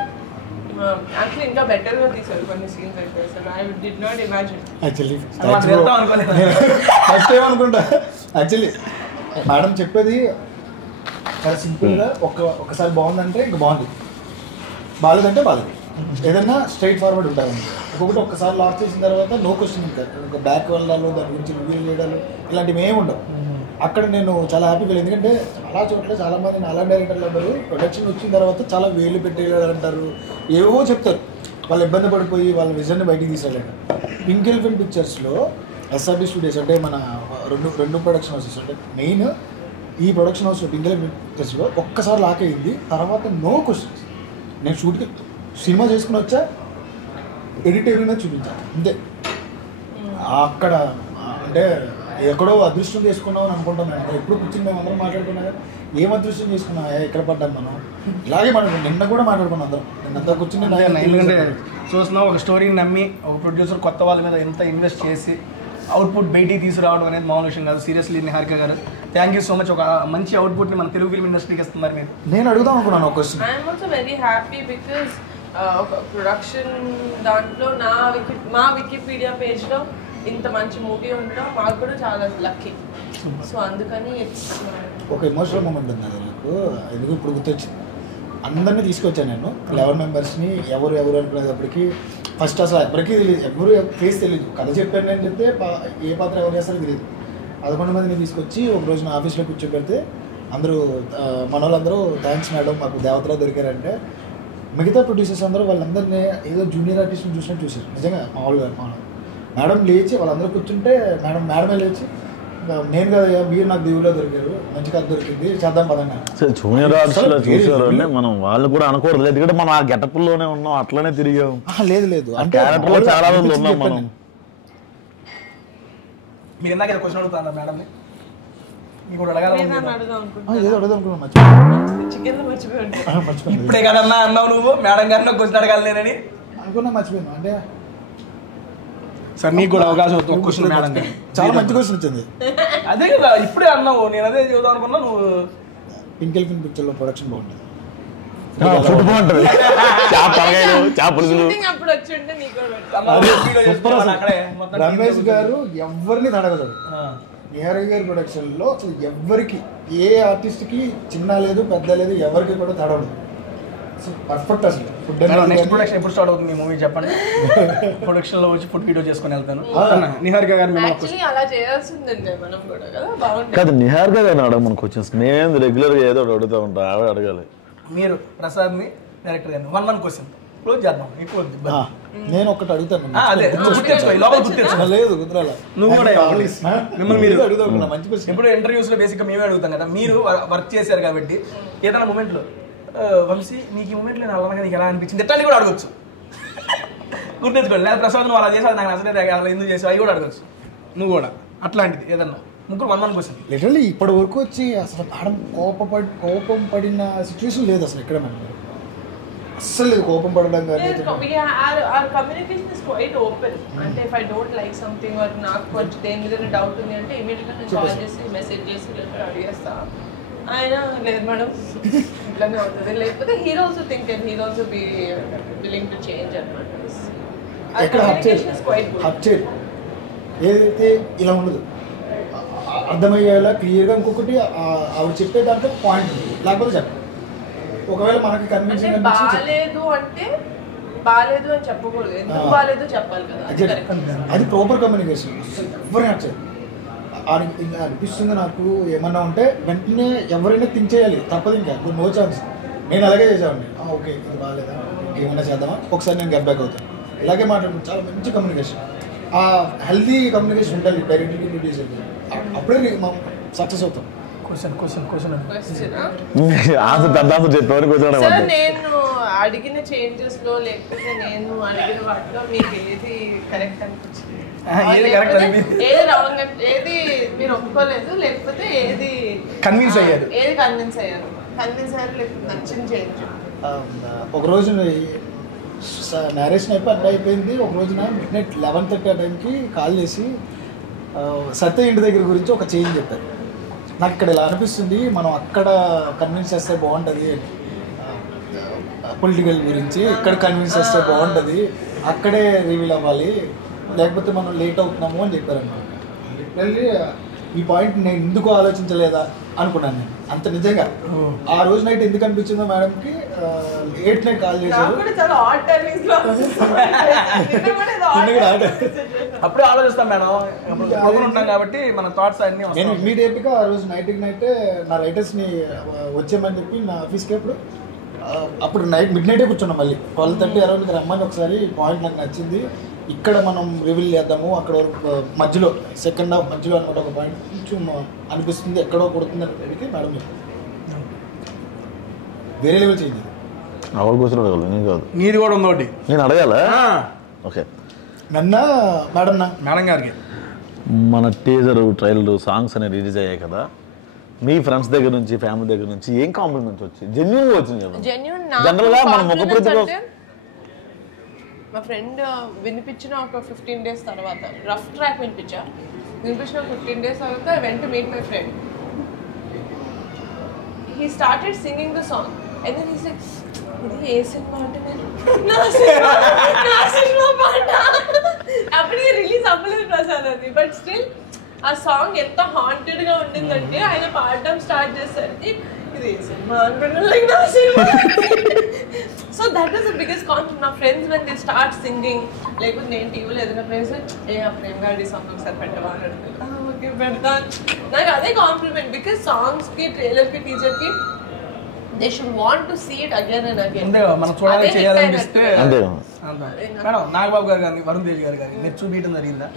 యాక్చువల్లీ ఇంకా బెటర్గా తీసారు కొన్ని సీన్స్ అయితే. అసలు I did not imagine. Actually first ఏమనుకుంటా, యాక్చువల్లీ మేడం చెప్పేది చాలా సింపుల్గా, ఒకసారి బాగుందంటే ఇంకా బాగుంది, బాగాలేదంటే బాగాలేదు, ఏదైనా స్ట్రైట్ ఫార్వర్డ్ ఉంటుంది. ఒక్కసారి లాస్ట్ చేసిన తర్వాత నో క్వశ్చన్, ఇంకా బ్యాక్ వెళ్ళాలి, దాని గురించి రివ్యూ చేయడాలు ఇలాంటివి ఏమి ఉండవు. అక్కడ నేను చాలా హ్యాపీగా, ఎందుకంటే చాలా చోట్ల చాలామంది అలా డైరెక్టర్లు అంటారు, ప్రొడక్షన్ వచ్చిన తర్వాత చాలా వేలు పెట్టేయాలంటారు, ఏవో చెప్తారు, వాళ్ళు ఇబ్బంది పడిపోయి వాళ్ళ విజన్ని బయటికి తీసేయాలంట. పింక్ ఎలిఫెంట్ పిక్చర్స్లో ఎస్ఆర్బి స్టూడియోస్ అంటే మన రెండు ప్రొడక్షన్ హౌసెస్, అంటే మెయిన్ ఈ ప్రొడక్షన్ హౌస్లో పింక్ ఎలిఫెంట్ పిక్చర్స్లో ఒక్కసారి లాక్ అయ్యింది, తర్వాత నో క్వశ్చన్స్. నేను షూట్కి సినిమా చేసుకుని వచ్చా, ఎడిటర్ మీద చూపించాను అంతే. అక్కడ అంటే ఎక్కడో అదృష్టం చేసుకున్నాం అని అనుకుంటాం. అంటే ఎప్పుడు కూర్చొని మేము అందరం మాట్లాడుకున్నా కదా, ఏం అదృష్టం చేసుకున్నాం, ఎక్కడ పడ్డాం మనం, ఇలాగే మాట్లాడుకున్నాం. నిన్న కూడా మాట్లాడుకున్నాం అందరం, నిన్నంతా కూర్చుని. ఎందుకంటే చూస్తున్నాం, ఒక స్టోరీని నమ్మి ఒక ప్రొడ్యూసర్ కొత్త వాళ్ళ మీద ఎంత ఇన్వెస్ట్ చేసి అవుట్పుట్ బయటికి తీసుకురావడం అనేది మామూలు విషయం కాదు. సీరియస్లీ నిహారిక గారు, థ్యాంక్ యూ సో మచ్. ఒక మంచి అవుట్పుట్ని మన తెలుగు ఫిల్మ్ ఇండస్ట్రీకి ఇస్తున్నారు మీరు. నేను అడుగుదాం అనుకున్నాను ఒక question. I'm also very happy because ఒక ప్రొడక్షన్ దాంట్లో మా వికీపీడియా పేజ్లో ఇంత మంచి మూవీ ఉండడం మాకు కూడా చాలా లక్కీ. సో అందుకని ఒక ఎమోషనల్ మూమెంట్ ఉంది అది నాకు, ఎందుకు ఇప్పుడు గుర్తొచ్చింది. అందరినీ తీసుకొచ్చాను నేను, 11 మెంబర్స్ని. ఎవరు అనుకునేటప్పటికి ఫస్ట్ అసలు ఎవరికి తెలియదు, ఎవరు ఫేస్ తెలియదు. కథ చెప్పాను నేను చెప్తే ఏ పాత్ర ఎవరు చేస్తారో తెలియదు. 11 మందిని తీసుకొచ్చి ఒక రోజు నా ఆఫీస్లో కూర్చోబెడితే అందరూ మన వాళ్ళందరూ థ్యాంక్స్ మేడం మాకు దేవతలా దొరికారంటే, మిగతా ప్రొడ్యూసర్స్ అందరూ వాళ్ళందరినీ ఏదో జూనియర్ ఆర్టిస్ట్ని చూసినట్టు చూశారు. నిజంగా మామూలుగా మేడం లేచి వాళ్ళందరూ కూర్చుంటే మేడమే లేచి, నేను కదా మీరు నాకు దేవుళ్ళో దొరికారు, మంచి కథ దొరికింది, చేద్దాం పదండి. జూనియర్ ఆర్టిస్టులు చూసారు అంటే మనం వాళ్ళు కూడా అనకూడదు, ఎందుకంటే మనం ఆ గెటప్లోనే ఉన్నాం, అట్లనే తిరిగాం. లేదు అంటే క్యారెక్టర్లో చాలా రోజులు ఉన్నాం మనం. మీరు ఇందాక క్వశ్చన్ అడుగుతాను మేడం, మీకు కూడా అడగాలి. ఇప్పుడే కదన్నా అన్నావు నువ్వు, మేడం గారిని క్వశ్చన్ అడగాలి నేనని అనుకున్నా, మర్చిపోయాను. అంటే సార్ నీకు కూడా అవకాశం అవుతుంది క్వశ్చన్ మేడం గారు. చాలా మంచి క్వశ్చన్ వచ్చింది. అదే కదా ఇప్పుడే అన్నావు, నేను అదే చూద్దాం అనుకున్నా. నువ్వు పింక్ ఎలిఫెంట్ పిక్చర్లో ప్రొడక్షన్ బాగుంటుంది, ఫుడ్ బాగుంటుంది, రమేష్ గారు ఎవరిని తడగలరు. నిహారిక గారి ప్రొడక్షన్లో అసలు ఎవరికి, ఏ ఆర్టిస్ట్కి చిన్న లేదు పెద్ద లేదు, ఎవరికి కూడా తడవదు. పర్ఫెక్ట్ అసలు. నెక్స్ట్ ప్రొడక్షన్ ఎప్పుడు స్టార్ట్ అవుతుంది మూవీ చెప్పండి? ప్రొడక్షన్ లో వచ్చి ఫుడ్ వీడియో చేసుకొని వెళ్తాను. నిహారిక గారు అలా చేయాల్సిందండి మనం కూడా కదా, బాగుంటుంది. కాదు నిహారిక గారిని అడగ మనకు క్వశ్చన్స్, మేము రెగ్యులర్గా ఏదో అడుగుతూ ఉంటాం, ఆవిడ అడగాలి. మీరు ప్రసాద్ని డైరెక్టర్ గారిని 1 క్వశ్చన్ క్లోజ్ చేద్దాం. ఎక్కువ నేను ఒకటి అడుగుతాను, లేదు గుర్తురాల. నువ్వు కూడా మిమ్మల్ని మీరు అడుగుతాం మంచి క్వశ్చన్. ఇప్పుడు ఇంటర్వ్యూస్ లో బేసిక్ గా మేమే అడుగుతాం కదా, మీరు వర్క్ చేశారు కాబట్టి ఏదైనా మూమెంట్ లో వంశీ నీకు ఈ మూమెంట్లో నేను అలా నీకు ఎలా అనిపించింది ఎట్లా కూడా అడగచ్చు, గుర్తెచ్చుకోండి. లేదా ప్రసాద్ నువ్వు అలా చేసావు నాకు అసలు అలా ఎందుకు చేసావు అవి కూడా అడగచ్చు. నువ్వు కూడా అట్లాంటిది ఏదన్నా ముగ్గురు 1 క్వశ్చన్. లిటరల్లీ ఇప్పటి వరకు వచ్చి అసలు మేడం కోపం పడిన సిచ్యువేషన్ లేదు అసలు ఎక్కడ. మేడం అస్సలు కోపం పడడం కానీ our communication is quite open. అంటే if I don't like something or నాకు కొంచెం దేని మీద డౌట్ ఉంది అంటే ఇమీడియట్గా నేను కాల్ చేసి మెసేజ్ చేసి అడిగేస్తా. ఆయన లేదు మేడం ఇట్లానే అవుతుంది, లేకపోతే he'll also think and he'll also be willing to change అనమాట. ఎక్కడ హప్ చేయరు, ఏదైతే ఇలా ఉండదు అర్థమయ్యేలా క్లియర్గా. ఇంకొకటి ఆవిడ చెప్పే దాంట్లో పాయింట్ లేకపోతే చెప్పండి. ఒకవేళ మనకి కన్విన్సింగ్ బాగాలేదు అంటే బాగాలేదు అని చెప్పకూడదు, ఎందుకు బాగాలేదు చెప్పాలి కదా. అది ప్రాపర్ కమ్యూనికేషన్. ఎవరైనా వచ్చారు ఇలా అనిపిస్తుంది నాకు ఏమన్నా ఉంటే వెంటనే ఎవరైనా థింక్ చేయాలి, తప్పదు. ఇంకా నో ఛాన్స్. నేను అలాగే చేసేవాడిని. ఓకే ఇది బాగాలేదా, ఏమైనా చేద్దామా, ఒకసారి నేను గెట్ బ్యాక్ అవుతాను. ఇలాగే మాట్లాడుతుంది. చాలా మంచి కమ్యూనికేషన్, ఆ హెల్దీ కమ్యూనికేషన్ ఉండాలి డైరెక్ట్లీ రిలీజ్ అయితే. అప్పుడే మనం సక్సెస్ అవుతాం. నేను అడిగిన చేంజెస్ లో లేకపోతే నేను అడిగిన వాటిలో మీకు ఏది కరెక్ట్ అనిపించింది, ఏది రాంగ్, ఏది మీరు ఒప్పుకోలేదు, లేకపోతే ఏది కన్విన్స్ అయ్యారు లేకపోతే నచ్చిన చేంజ్? ఒక రోజు నేరేషన్ అయిపోయింది. ఒక రోజున మిడ్నైట్ 11:30 ఆ టైంకి కాల్ చేసి సత్య ఇంటి దగ్గర గురించి ఒక చేంజ్ చెప్పారు. నాకు ఇక్కడ ఇలా అనిపిస్తుంది, మనం అక్కడ కన్విన్స్ చేస్తే బాగుంటుంది, పొలిటికల్ గురించి ఇక్కడ కన్విన్స్ చేస్తే బాగుంటుంది, అక్కడే రివీల్ అవ్వాలి, లేకపోతే మనం లేట్ అవుతున్నాము అని చెప్పారన్నమాట. వెళ్ళి ఈ పాయింట్ నేను ఎందుకు ఆలోచించలేదా అనుకున్నాను నేను. అంత నిజంగా ఆ రోజు నైట్ ఎందుకు అనిపించిందో మేడంకి, లేట్ నైట్ కాల్ చేశారు. అప్పుడే ఆలోచిస్తాం మేడం, ఉంటాం కాబట్టి మన థాట్స్ అన్ని. నేను ఇమీడియట్గా ఆ రోజు నైట్ నా రైటర్స్ని వచ్చేయమని చెప్పి నా ఆఫీస్కి అప్పుడు మిడ్ నైటే కూర్చున్నాం. మళ్ళీ 12:30 అరౌండ్కి రమ్మని ఒకసారి పాయింట్ నాకు నచ్చింది, ఇక్కడ మనం రివీల్ చేద్దాము. అక్కడ మధ్యలో సెకండ్ హాఫ్ మధ్యలో అనమాట ఒక పాయింట్ కొంచెం అనిపిస్తుంది, ఎక్కడో కొడుతుంది అనేటికి మేడం వేరే లెవెల్ చేంజ్. నీది కూడా ఉంది, నేను అడగాలా? ఓకే, మేడం గారికి మన టీజర్ ట్రైలర్ సాంగ్స్ అనేవి రిలీజ్ అయ్యాయి కదా, మీ ఫ్రెండ్స్ దగ్గర నుంచి ఫ్యామిలీ దగ్గర నుంచి ఏం కాంప్లిమెంట్స్ వచ్చి జెన్యూన్ వచ్చింది కదా? జనరల్గా మన ముఖప్రతి మా ఫ్రెండ్ వినిపించిన ఒక 15 days తర్వాత రఫ్ ట్రాక్ వినిపించిన 15 days తర్వాత I went to meet my friend. He started singing the song and then he said ఇది ఏ సినిమా అంటే నేను నా సినిమా పాట అప్పుడే రిలీజ్ అవ్వలేదు ప్రసాద్ అది. బట్ స్టిల్ ఆ సాంగ్ ఎంత హాంటెడ్ గా ఉండిందంటే ఆయన పాడడం స్టార్ట్ చేసరికి ఇది ఏ సినిమా అనుకున్నాను, లైక్ నా cinema. So that is the biggest confidence. నా friends when they start singing, లేకపోతే నేను టీవీలో ఏదైనా ఫ్రెండ్స్ ఆ ప్రేమ్ గారి సాంగ్ ఒకసారి పెట్టవా అని అడుగుతాను, ఓకే పెడతాను. నాకు అదే కాంప్లిమెంట్, బికాస్ సాంగ్స్కి ట్రైలర్కి టీజర్కి they should want to see it again and again. మనం చూడాలి, చేయాలనిపిస్తే మేడం నాగబాబు గారు కానీ వరుణ్ తేజ్ గారు కానీ మీరు చూపించడం జరిగిందా?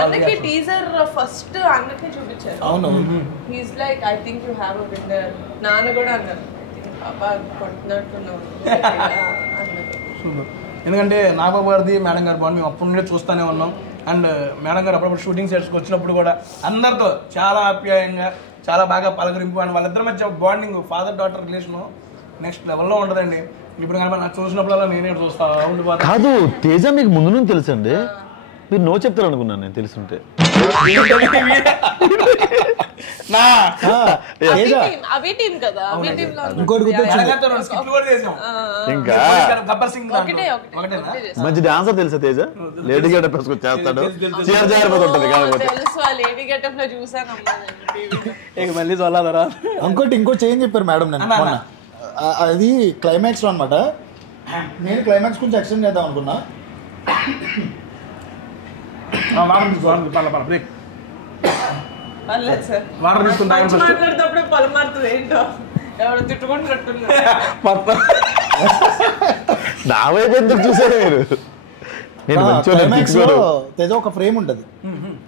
అందుకే టీజర్ ఫస్ట్ అన్నకే చూపించారు. అవును, he's like I think you have a winner. నాన్న కూడా అన్నారు పాపా కొట్టినట్టున్నావు అన్నారు. ఎందుకంటే నాగబాబు గారిది మేడం గారి బాగుంది, మేము అప్పటి నుండే చూస్తూనే ఉన్నాం. అండ్ మేడం గారు అప్పుడప్పుడు షూటింగ్ సెట్స్కి వచ్చినప్పుడు కూడా అందరితో చాలా ఆప్యాయంగా చాలా బాగా పలకరింపు, అండ్ వాళ్ళిద్దరి మధ్య bonding father daughter relation next లెవెల్లో ఉంటుందండి. ఇప్పుడు కానీ నాకు చూసినప్పుడల్లా నేనే చూస్తాను. కాదు తేజ మీకు ముందు నుంచి తెలుసండి, మీరు నో చెప్తారు అనుకున్నాను నేను తెలుసుంటే. మంచి డాన్సర్ తెలుసా తేజ? లేడీ గెటప్ చేస్తాడు, మళ్ళీ చల్లాదరా. ఇంకోటి ఏం చెప్పారు మేడం నేను మొన్న, అది క్లైమాక్స్ లో అనమాట. నేను క్లైమాక్స్ గురించి ఎక్స్టెండ్ చేద్దాం అనుకున్నా. మాట్లాడేటప్పుడు పలు మారుతుంది ఏంటో, ఎవరు తిట్టుకుంటున్నట్టున్నా. నా వైపు ఎందుకు చూసారు మీరు? తేజ ఒక ఫ్రేమ్ ఉంటుంది,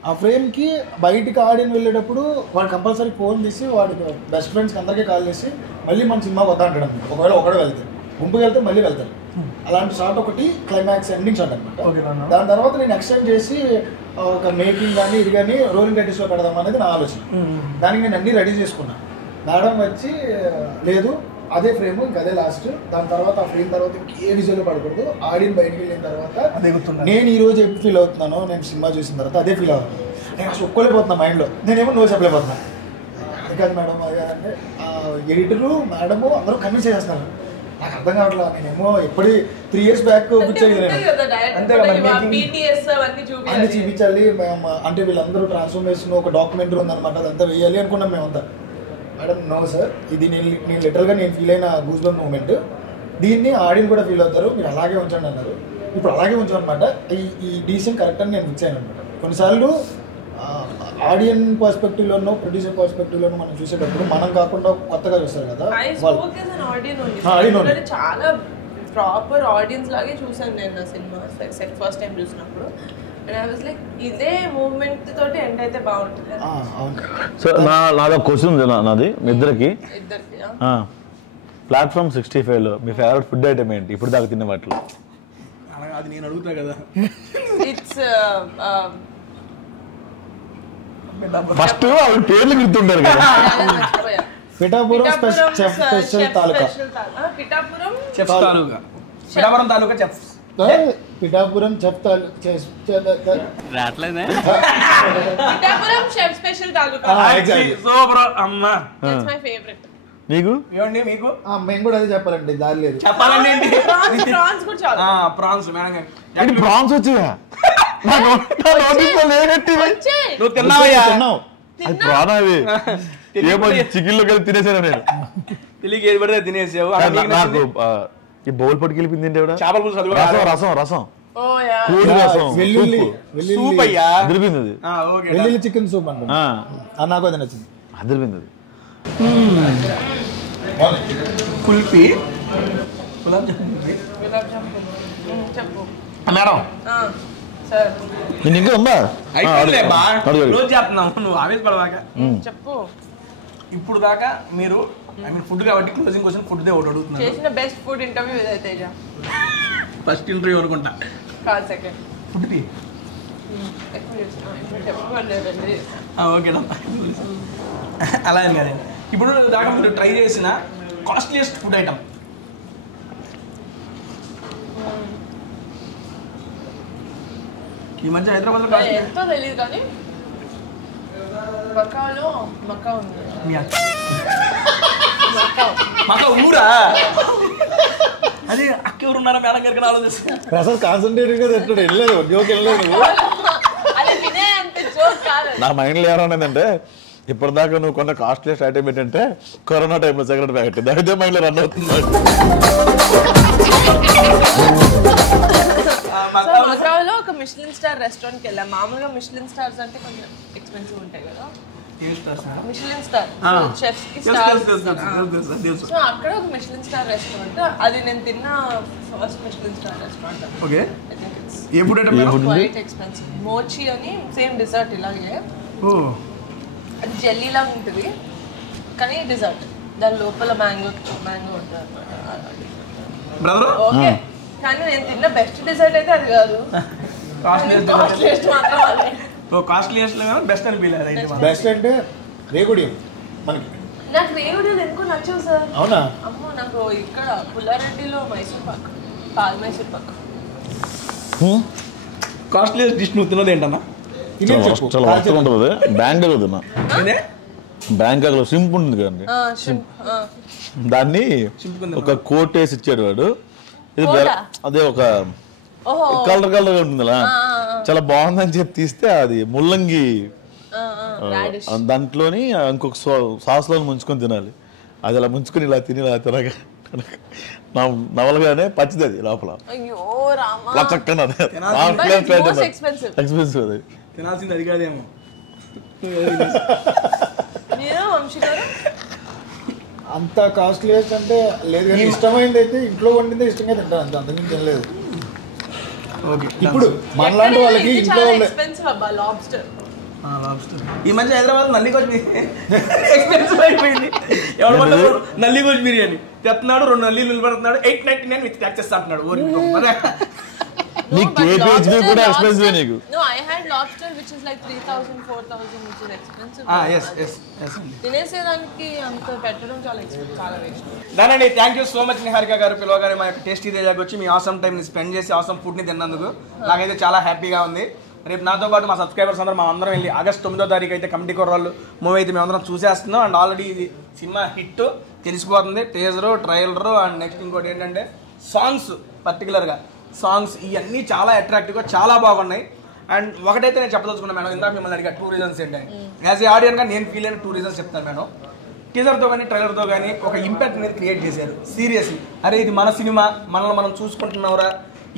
ఆ ఫ్రేమ్ కి బయటికి ఆడియన్ వెళ్ళేటప్పుడు వాడు కంపల్సరీ ఫోన్ తీసి వాడి బెస్ట్ ఫ్రెండ్స్ అందరికీ కాల్ చేసి మళ్ళీ మన సినిమాకి వద్దా అంటాడు. ఒకవేళ ఒకడే వెళ్తారు, గుంపుకి వెళ్తే మళ్ళీ వెళ్తారు. అలాంటి షాట్ ఒకటి క్లైమాక్స్ ఎండింగ్ షాట్ అనమాట. దాని తర్వాత నేను ఎక్స్టెండ్ చేసి ఒక మేకింగ్ కానీ ఇది కానీ రోలింగ్ టైటిల్స్లో పెడదాం అనేది నా ఆలోచన. దానికి నేను అన్నీ రెడీ చేసుకున్నాను. మేడం వచ్చి లేదు అదే ఫ్రేమ్ ఇంకా అదే లాస్ట్. దాని తర్వాత ఆ ఫ్రేమ్ తర్వాత ఏ విజువల్ పడకూడదు. ఆడియన్ బయటకు వెళ్ళిన తర్వాత నేను ఈ రోజు ఎప్పుడు ఫీల్ అవుతున్నాను, నేను సినిమా చూసిన తర్వాత అదే ఫీల్ అవుతున్నాను. నేను అసలు ఒప్పుకోలేకపోతున్నా మైండ్లో, నేనేమో నువ్వు చెప్పలేకపోతున్నా. అది కాదు మేడం, అది కాదంటే ఎడిటరు మేడము అందరూ కన్విన్స్ చేస్తున్నారు. నాకు అర్థం కావట్లా. నేనేమో ఎప్పుడు 3 years బ్యాక్ అన్ని చూపించాలి అంటే వీళ్ళందరూ ట్రాన్స్ఫర్మేషన్ ఒక డాక్యుమెంటరీ ఉందన్నమాట, అదంతా వేయాలి అనుకున్నాం మేమంతా. మేడం నో సార్, ఇది నేను లిటరల్గా నేను ఫీల్ అయిన గూస్ బంప్ మూమెంట్, దీన్ని ఆడియన్స్ కూడా ఫీల్ అవుతారు, మీరు అలాగే ఉంచండి అన్నారు. ఇప్పుడు అలాగే ఉంచామన్నమాట. ఈ డిసిషన్ కరెక్ట్ అని నేను ఫిక్స్ అయ్యాను అనమాట. కొన్నిసార్లు ఆడియన్ పర్స్పెక్టివ్లోనో ప్రొడ్యూసర్ పర్స్పెక్టివ్లోనో మనం చూసేటప్పుడు మనం కాకుండా కొత్తగా చూస్తారు కదా, చాలా ప్రాపర్ ఆడియన్స్ లాగే చూసాను నేను నా సినిమా ఫస్ట్ టైం చూసినప్పుడు. ఇదే మూవ్మెంట్ తోటి ఎండ్ అయితే బాగుంటుంది. సో నాది ఒక క్వశ్చన్ ఉంది నాది మీ ఇద్దరికి. ప్లాట్ఫామ్ 65లో మీ ఫేవరెట్ ఫుడ్ ఐటమ్ ఏంటి ఇప్పుడు దాకా తిన్న వాటిలో? అది నేను అడుగుతా కదా. ఇట్స్ ఫస్ట్ ఆవిడ పేర్లు గుర్తుంటారు కదా. Pithapuram special Taluka, Pithapuram Taluka chef, Pithapuram chef రాట్లేదే Pithapuram chef special Taluka. Super అమ్మా, దట్స్ మై ఫేవరెట్. నీకు ఏమండి మీకు? మేము కూడా అదే చెప్పాలండి, దారి లేదు చెప్పాలండి ఏంటి? ప్రాన్స్ కూడా చాలా. ప్రాన్స్ మేడం ఏంటి ప్రాన్స్ వచ్చిగా? నువ్వు తిన్నావయ్యా? అది ప్రాణం అవి ఏమో చికెన్ లో కలిపి తినేసాను నేను. తెలియక ఏది పడితే తినేసావు. నాకు ఈ బౌల్ పట్టుకెళ్ళిపోయింది ఏంటి చేపల పులుసు, రసం రసం ఓ యా కూడి రసం సూప్ అయ్యా, అదిరిపోయింది అది. వెల్లుల్లి చికెన్ సూప్ అంట, నాకు అది నచ్చింది, అదిరిపోయింది అది. కుల్ఫీ చెప్పు మేడం. సార్ నేను ఇంకా ఉందా? రోజు చెప్తున్నావు నువ్వు ఆవేశపడవాక. చెప్పు. ఇప్పుడు దాకా మీరు ఫుడ్ కాబట్టి క్లోజింగ్ క్వశ్చన్ ఫుడ్ దే ఒకటి అడుగుతున్నాను. చేసిన బెస్ట్ ఫుడ్ ఇంటర్వ్యూ ఇదే తేజ. ఫస్ట్ ఇంటర్వ్యూ అనుకుంటా. కాదు సెకండ్. Food tea. ఓకే అలా ఏం కాదు. ఇప్పుడు దాకా మీరు ట్రై చేసిన కాస్ట్లీయెస్ట్ ఫుడ్ ఐటమ్? ఈ మధ్య హైదరాబాద్లో ఎంతో తెలియదు కానీ మకాలో మకా ఉంది. మకా ఊరా? అదే అక్క ఎవరు ఉన్నారా మేడం గారికి ఆలోచిస్తా. అసలు కాన్సన్ట్రేటెడ్ గా తింటాడు, వెళ్ళలేదు జోక్ వెళ్ళలేదు. నా మైండ్లో ఏమన్నదంటే ఇప్పటిదాకా నువ్వు కొన్న కాస్ట్లీయెస్ట్ ఐటమ్ ఏంటంటే కరోనా టైంలో సిగరెట్ ప్యాకెట్, దానితో మైండ్లో రన్ అవుతుంది. మకాలో ఒక మిషలిన్ స్టార్ రెస్టారెంట్కి వెళ్ళాం. మామూలుగా మిషలిన్ స్టార్స్ అంటే కొంచెం ఎక్స్పెన్సివ్ ఉంటాయి కదా. మిషలిన్ స్టార్ చెఫ్స్ కి స్టార్స్. సో అక్కడ ఒక మిషలిన్ స్టార్ రెస్టారెంట్, అది నేను తిన్న first Michelin star restaurant. Okay, ఏ food item? Quite expensive. Mochi అని సేమ్ డిజర్ట్ ఇలాగే, అది జెల్లీ లాగా ఉంటుంది కానీ డిజర్ట్, దాని లోపల మ్యాంగో ఉంటుంది అనమాట. ఓకే, కానీ నేను తిన్న బెస్ట్ డిజర్ట్ అయితే అది కాదు. కాస్ట్లీయెస్ట్ మాత్రం అదే. కాస్ట్లీయెస్ట్ బెస్ట్ అనిపించలేదు. బెస్ట్ అంటే రేగుడియం మనకి. నాకు రేగుడియం ఎందుకు నచ్చవు సార్. అవునా? అమ్మో, నాకు ఇక్కడ పుల్లారెడ్డిలో మైసూర్ పాక్, పాల్ మైసూర్ పాక్. కాస్ట్లీయెస్ట్ డిష్ నువ్వు తిన్నది ఏంటన్నా? చాలా వర్షం ఉంటుంది. బ్యాంకాక్ తిన్నా. బ్యాంకాక్ లో సింప్ ఉంటుంది కదండి, దాన్ని ఒక కోట్ వేసి ఇచ్చాడు వాడు. ఇది అదే ఒక కలర్ కలర్ ఉంటుంది అలా, చాలా బాగుందని చెప్పి తీస్తే అది ముల్లంగి దాంట్లోని ఇంకొక సాస్ లో ముంచుకొని తినాలి. అది అలా ముంచుకొని ఇలా తినగా నవలగానే పచ్చిది అది లోపల. చక్కగా ఎక్స్పెన్సివ్ అది. తినాల్సింది అది కాదేమో. అంత కాస్ట్లీయెస్ట్ అంటే లేదు, ఇష్టమైంది అయితే ఇంట్లో వండిందే ఇష్టంగా తింటాను, అంత అంతకుమించి తినలేదు. ఇప్పుడు మనలాంటి వాళ్ళకి ఇంట్లో ఈ మధ్య హైదరాబాద్ నల్లిగోజ్ ఎక్స్పెన్సివ్ అయిపోయింది. ఎవరు నల్లిగోజ్ బిర్యానీ తెస్తున్నాడు, 2 నల్లీలు నిలబడుతున్నాడు, 899 విత్ ట్యాక్సెస్ అంటున్నాడు. No, I had lobster which is like 3,000 4,000 which is expensive. yes తినేసేదానికి అంత పెట్టడం చాలా వేస్ట్. దానండి thank you so much Niharika గారు పిలవగానే మా యొక్క టేస్టీ తేజాకి వచ్చి మీ ఆసమ్ టైంని స్పెండ్ చేసి ఆసమ్ ఫుడ్ని తిన్నందుకు నాకైతే చాలా హ్యాపీగా ఉంది. రేపు నాతో పాటు మా సబ్స్క్రైబర్స్ అందరూ మా అందరం వెళ్ళి ఆగస్ట్ 9వ తారీఖు అయితే కమిటీ కుర్రాళ్ళు మూవీ అయితే మేమందరం చూసేస్తున్నాం. అండ్ ఆల్రెడీ ఇది సినిమా హిట్ తెలిసిపోతుంది. టీజరు ట్రైలరు అండ్ నెక్స్ట్ ఇంకోటి ఏంటంటే సాంగ్స్, పర్టికులర్గా సాంగ్స్ ఇవన్నీ చాలా అట్రాక్టివ్గా చాలా బాగున్నాయి. అండ్ ఒకటైతే నేను చెప్పదలుచుకున్నాను మేడం, ఇందాక మిమ్మల్ని అడిగా 2 రీజన్స్ ఏంటి యాజ్ ఏ ఆడియన్గా నేను ఫీల్ అయిన 2 రీజన్స్ చెప్తాను మేడం. టీజర్తో కానీ ట్రైలర్తో కానీ ఒక ఇంపాక్ట్ అనేది క్రియేట్ చేశారు. సీరియస్లీ అరే ఇది మన సినిమా, మనల్ని మనం చూసుకుంటున్నావురా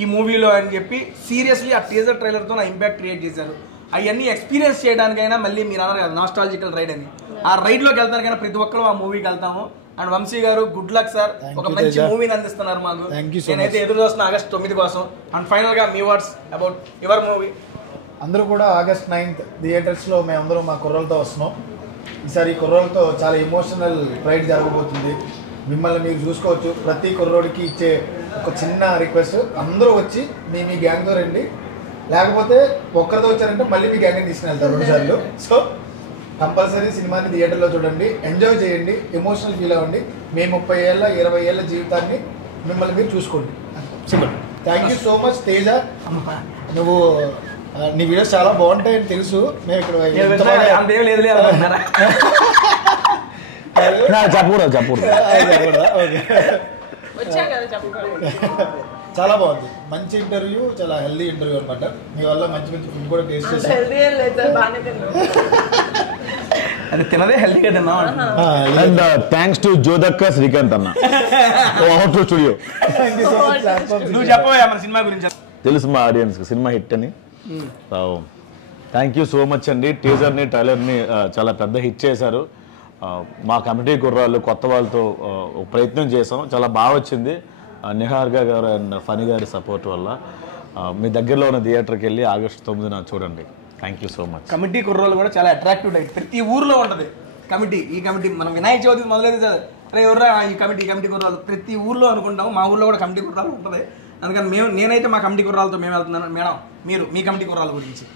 ఈ మూవీలో అని చెప్పి సీరియస్లీ ఆ టీజర్ ట్రైలర్తో నా ఇంపాక్ట్ క్రియేట్ చేశారు. అవన్నీ ఎక్స్పీరియన్స్ చేయడానికైనా మళ్ళీ మీరు అన్నారు కదా నాస్టాలజికల్ రైడ్ అని, ఆ రైడ్లోకి వెళ్తానికైనా ప్రతి ఒక్కరు ఆ మూవీకి వెళ్తాము. అండ్ వంశీ గారు గుడ్ లక్ సార్, ఒక మంచి మూవీని అందిస్తున్నారు మాకు. నేనైతే ఎదురు చూస్తున్నా ఆగస్ట్ 9 కోసం. అండ్ ఫైనల్గా మీ వర్డ్స్ అబౌట్ యువర్ మూవీ. అందరూ కూడా ఆగస్ట్ 9th థియేటర్స్లో మేమందరం మా కుర్రలతో వస్తున్నాం. ఈసారి ఈ కుర్రలతో చాలా ఎమోషనల్ రైడ్ జరగబోతుంది. మిమ్మల్ని మీరు చూసుకోవచ్చు. ప్రతి కుర్రోడికి ఇచ్చే ఒక చిన్న రిక్వెస్ట్, అందరూ వచ్చి మీ గ్యాంగ్తో రండి, లేకపోతే ఒక్కరితో వచ్చారంటే మళ్ళీ మీ గ్యాంగ్ని తీసుకుని వెళ్తారు 2 సార్లు. సో కంపల్సరీ సినిమాని థియేటర్లో చూడండి, ఎంజాయ్ చేయండి, ఎమోషనల్ ఫీల్ అవ్వండి. మీ 30 ఏళ్ళ 20 ఏళ్ళ జీవితాన్ని మిమ్మల్ని మీరు చూసుకోండి. Thank you so much Teja. నువ్వు నీ వీడియోస్ చాలా బాగుంటాయని తెలుసు. మేము ఇక్కడ చాలా బాగుంది, మంచి ఇంటర్వ్యూ, చాలా హెల్దీ ఇంటర్వ్యూ అనమాట. మీ వల్ల మంచి మంచి ఫుడ్ కూడా టేస్ట్ చేస్తాను. అది తినదే హెల్దీగా తిన్నాం. అండ్ థ్యాంక్స్ టు జోదక్క శ్రీకాంత్ అన్న స్టూడియో. నువ్వు చెప్పవా మన సినిమా గురించి? తెలుసు మా ఆడియన్స్కి సినిమా హిట్ అని. So thank you so much అండి. టీజర్ని ట్రైలర్ని చాలా పెద్ద హిట్ చేశారు. మా కమిటీ కుర్రాళ్ళు కొత్త వాళ్ళతో ప్రయత్నం చేసాం, చాలా బాగా వచ్చింది. నిహారిక గారు అండ్ ఫనీ గారి సపోర్ట్ వల్ల. మీ దగ్గరలో ఉన్న థియేటర్కి వెళ్ళి ఆగస్ట్ 9న చూడండి. Thank you so much. Committee కుర్రోళ్ళు కూడా చాలా అట్రాక్టివ్ టైప్. ప్రతి ఊర్లో ఉంటుంది కమిటీ. ఈ కమిటీ మనం వినాయక చవితి మొదలైతే అరే ఎవరా ఈ కమిటీ కుర్రాళ్ళు ప్రతి ఊర్లో అనుకుంటాము. మా ఊర్లో కూడా కమిటీ కుర్రాళ్ళు ఉంటుంది. అందుకని నేనైతే మా కమిటీ కుర్రాలతో మేము వెళ్తున్నాను. మేడం మీరు మీ కమిటీ కుర్రాల గురించి?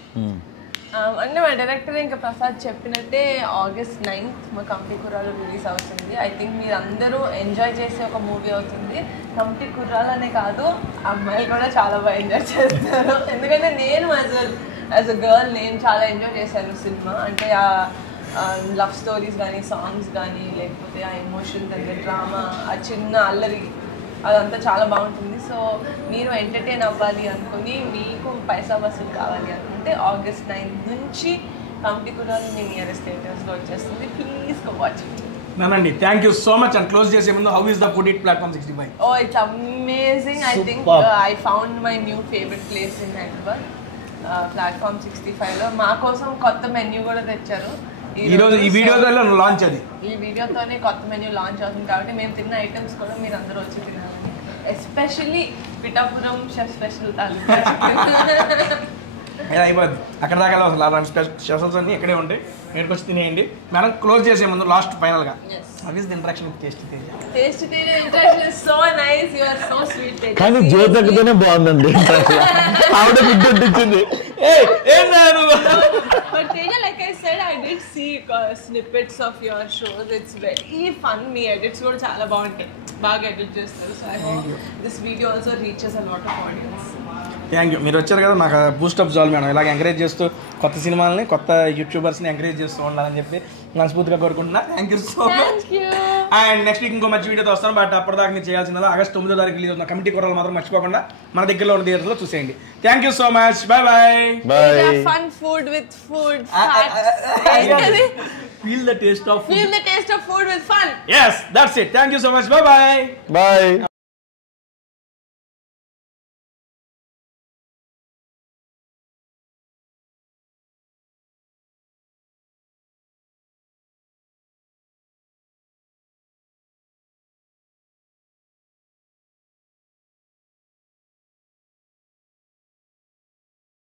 అంటే మా డైరెక్టర్ ఇంకా ప్రసాద్ చెప్పినట్టే ఆగస్ట్ 9th మా కమిటీ కుర్రాలు రిలీజ్ అవుతుంది. ఐ థింక్ మీరు అందరూ ఎంజాయ్ చేసే ఒక మూవీ అవుతుంది. కమిటీ కుర్రాలు అనే కాదు, అమ్మాయిలు కూడా చాలా బాగా ఎంజాయ్ చేస్తారు. ఎందుకంటే నేను యాజ్ అ గర్ల్ నేను చాలా ఎంజాయ్ చేశాను సినిమా. అంటే ఆ లవ్ స్టోరీస్ కానీ, సాంగ్స్ కానీ, లేకపోతే ఆ ఎమోషన్స్ అంటే డ్రామా, ఆ చిన్న అల్లరి, అదంతా చాలా బాగుంటుంది. సో మీరు ఎంటర్టైన్ అవ్వాలి అనుకుని, మీకు పైసా వసూలు కావాలి అనుకుంటే ఆగస్ట్ 9th నుంచి కమిటీ కుర్రాలు మీ నియరెస్ట్ థియేటర్స్లో వచ్చేస్తుంది. Please go watch it. నానండి thank you so much. And close చేసే ముందు how is the food it platform 65? Oh, it's amazing. I think I found my new favorite place in Hyderabad. Platform 65లో మా కోసం కొత్త menu కూడా తెచ్చారు. ఈ వీడియోతో లాంచ్ అది. ఈ వీడియోతోనే కొత్త మెన్యూ లాంచ్ అవుతుంది కాబట్టి మేము తిన్న ఐటమ్స్ కూడా మీరు అందరూ వచ్చి తినాలని. ఎస్పెషల్లీ పిఠాపురం షెఫ్ స్పెషల్ తాలూకా అయిపోద్ది. అక్కడ దాకా అసలు అలాంటి స్పెషల్స్ అన్నీ ఇక్కడే ఉంటాయి. ఇక్కడికి వచ్చి తినేయండి. మేడం క్లోజ్ చేసే ముందు లాస్ట్ ఫైనల్గా ఇంట్రాక్షన్ టేస్ట్ కానీ జ్యోతకతోనే బాగుందండి. ఆవిడ గుర్తుంటుంది. But Teja, like I said, I did see snippets of your shows. It's very fun. Me edits కూడా చాలా బాగుంటాయి, బాగా ఎడిట్ చేస్తారు. So I hope this video also reaches a lot of audience. Thank you. మీరు వచ్చారు కదా, మాకు boost up చాలు మేడం. ఇలాగ ఎంకరేజ్ చేస్తూ కొత్త సినిమాలని, కొత్త యూట్యూబర్స్ని ఎంకరేజ్ చేస్తూ ఉండాలని చెప్పి మనస్ఫూర్తిగా కోరుకుంటున్నా. Thank you so much. And next week ఇంకో మంచి వీడియోతో వస్తాను. బట్ అప్పటిదాకా మీరు చేయాల్సిందా ఆగస్ట్ 9వ తారీఖు రిలీజ్ అవుతున్న కమిటీ కుర్రాలు మాత్రం మర్చిపోకుండా మన దగ్గరలో ఉన్న థియేటర్లో చూసేయండి. Thank you so much. By by. Fun food with food. Feel the taste of food. Feel the taste of food with fun. Yes, that's it. Thank you so much. Bye bye. Bye.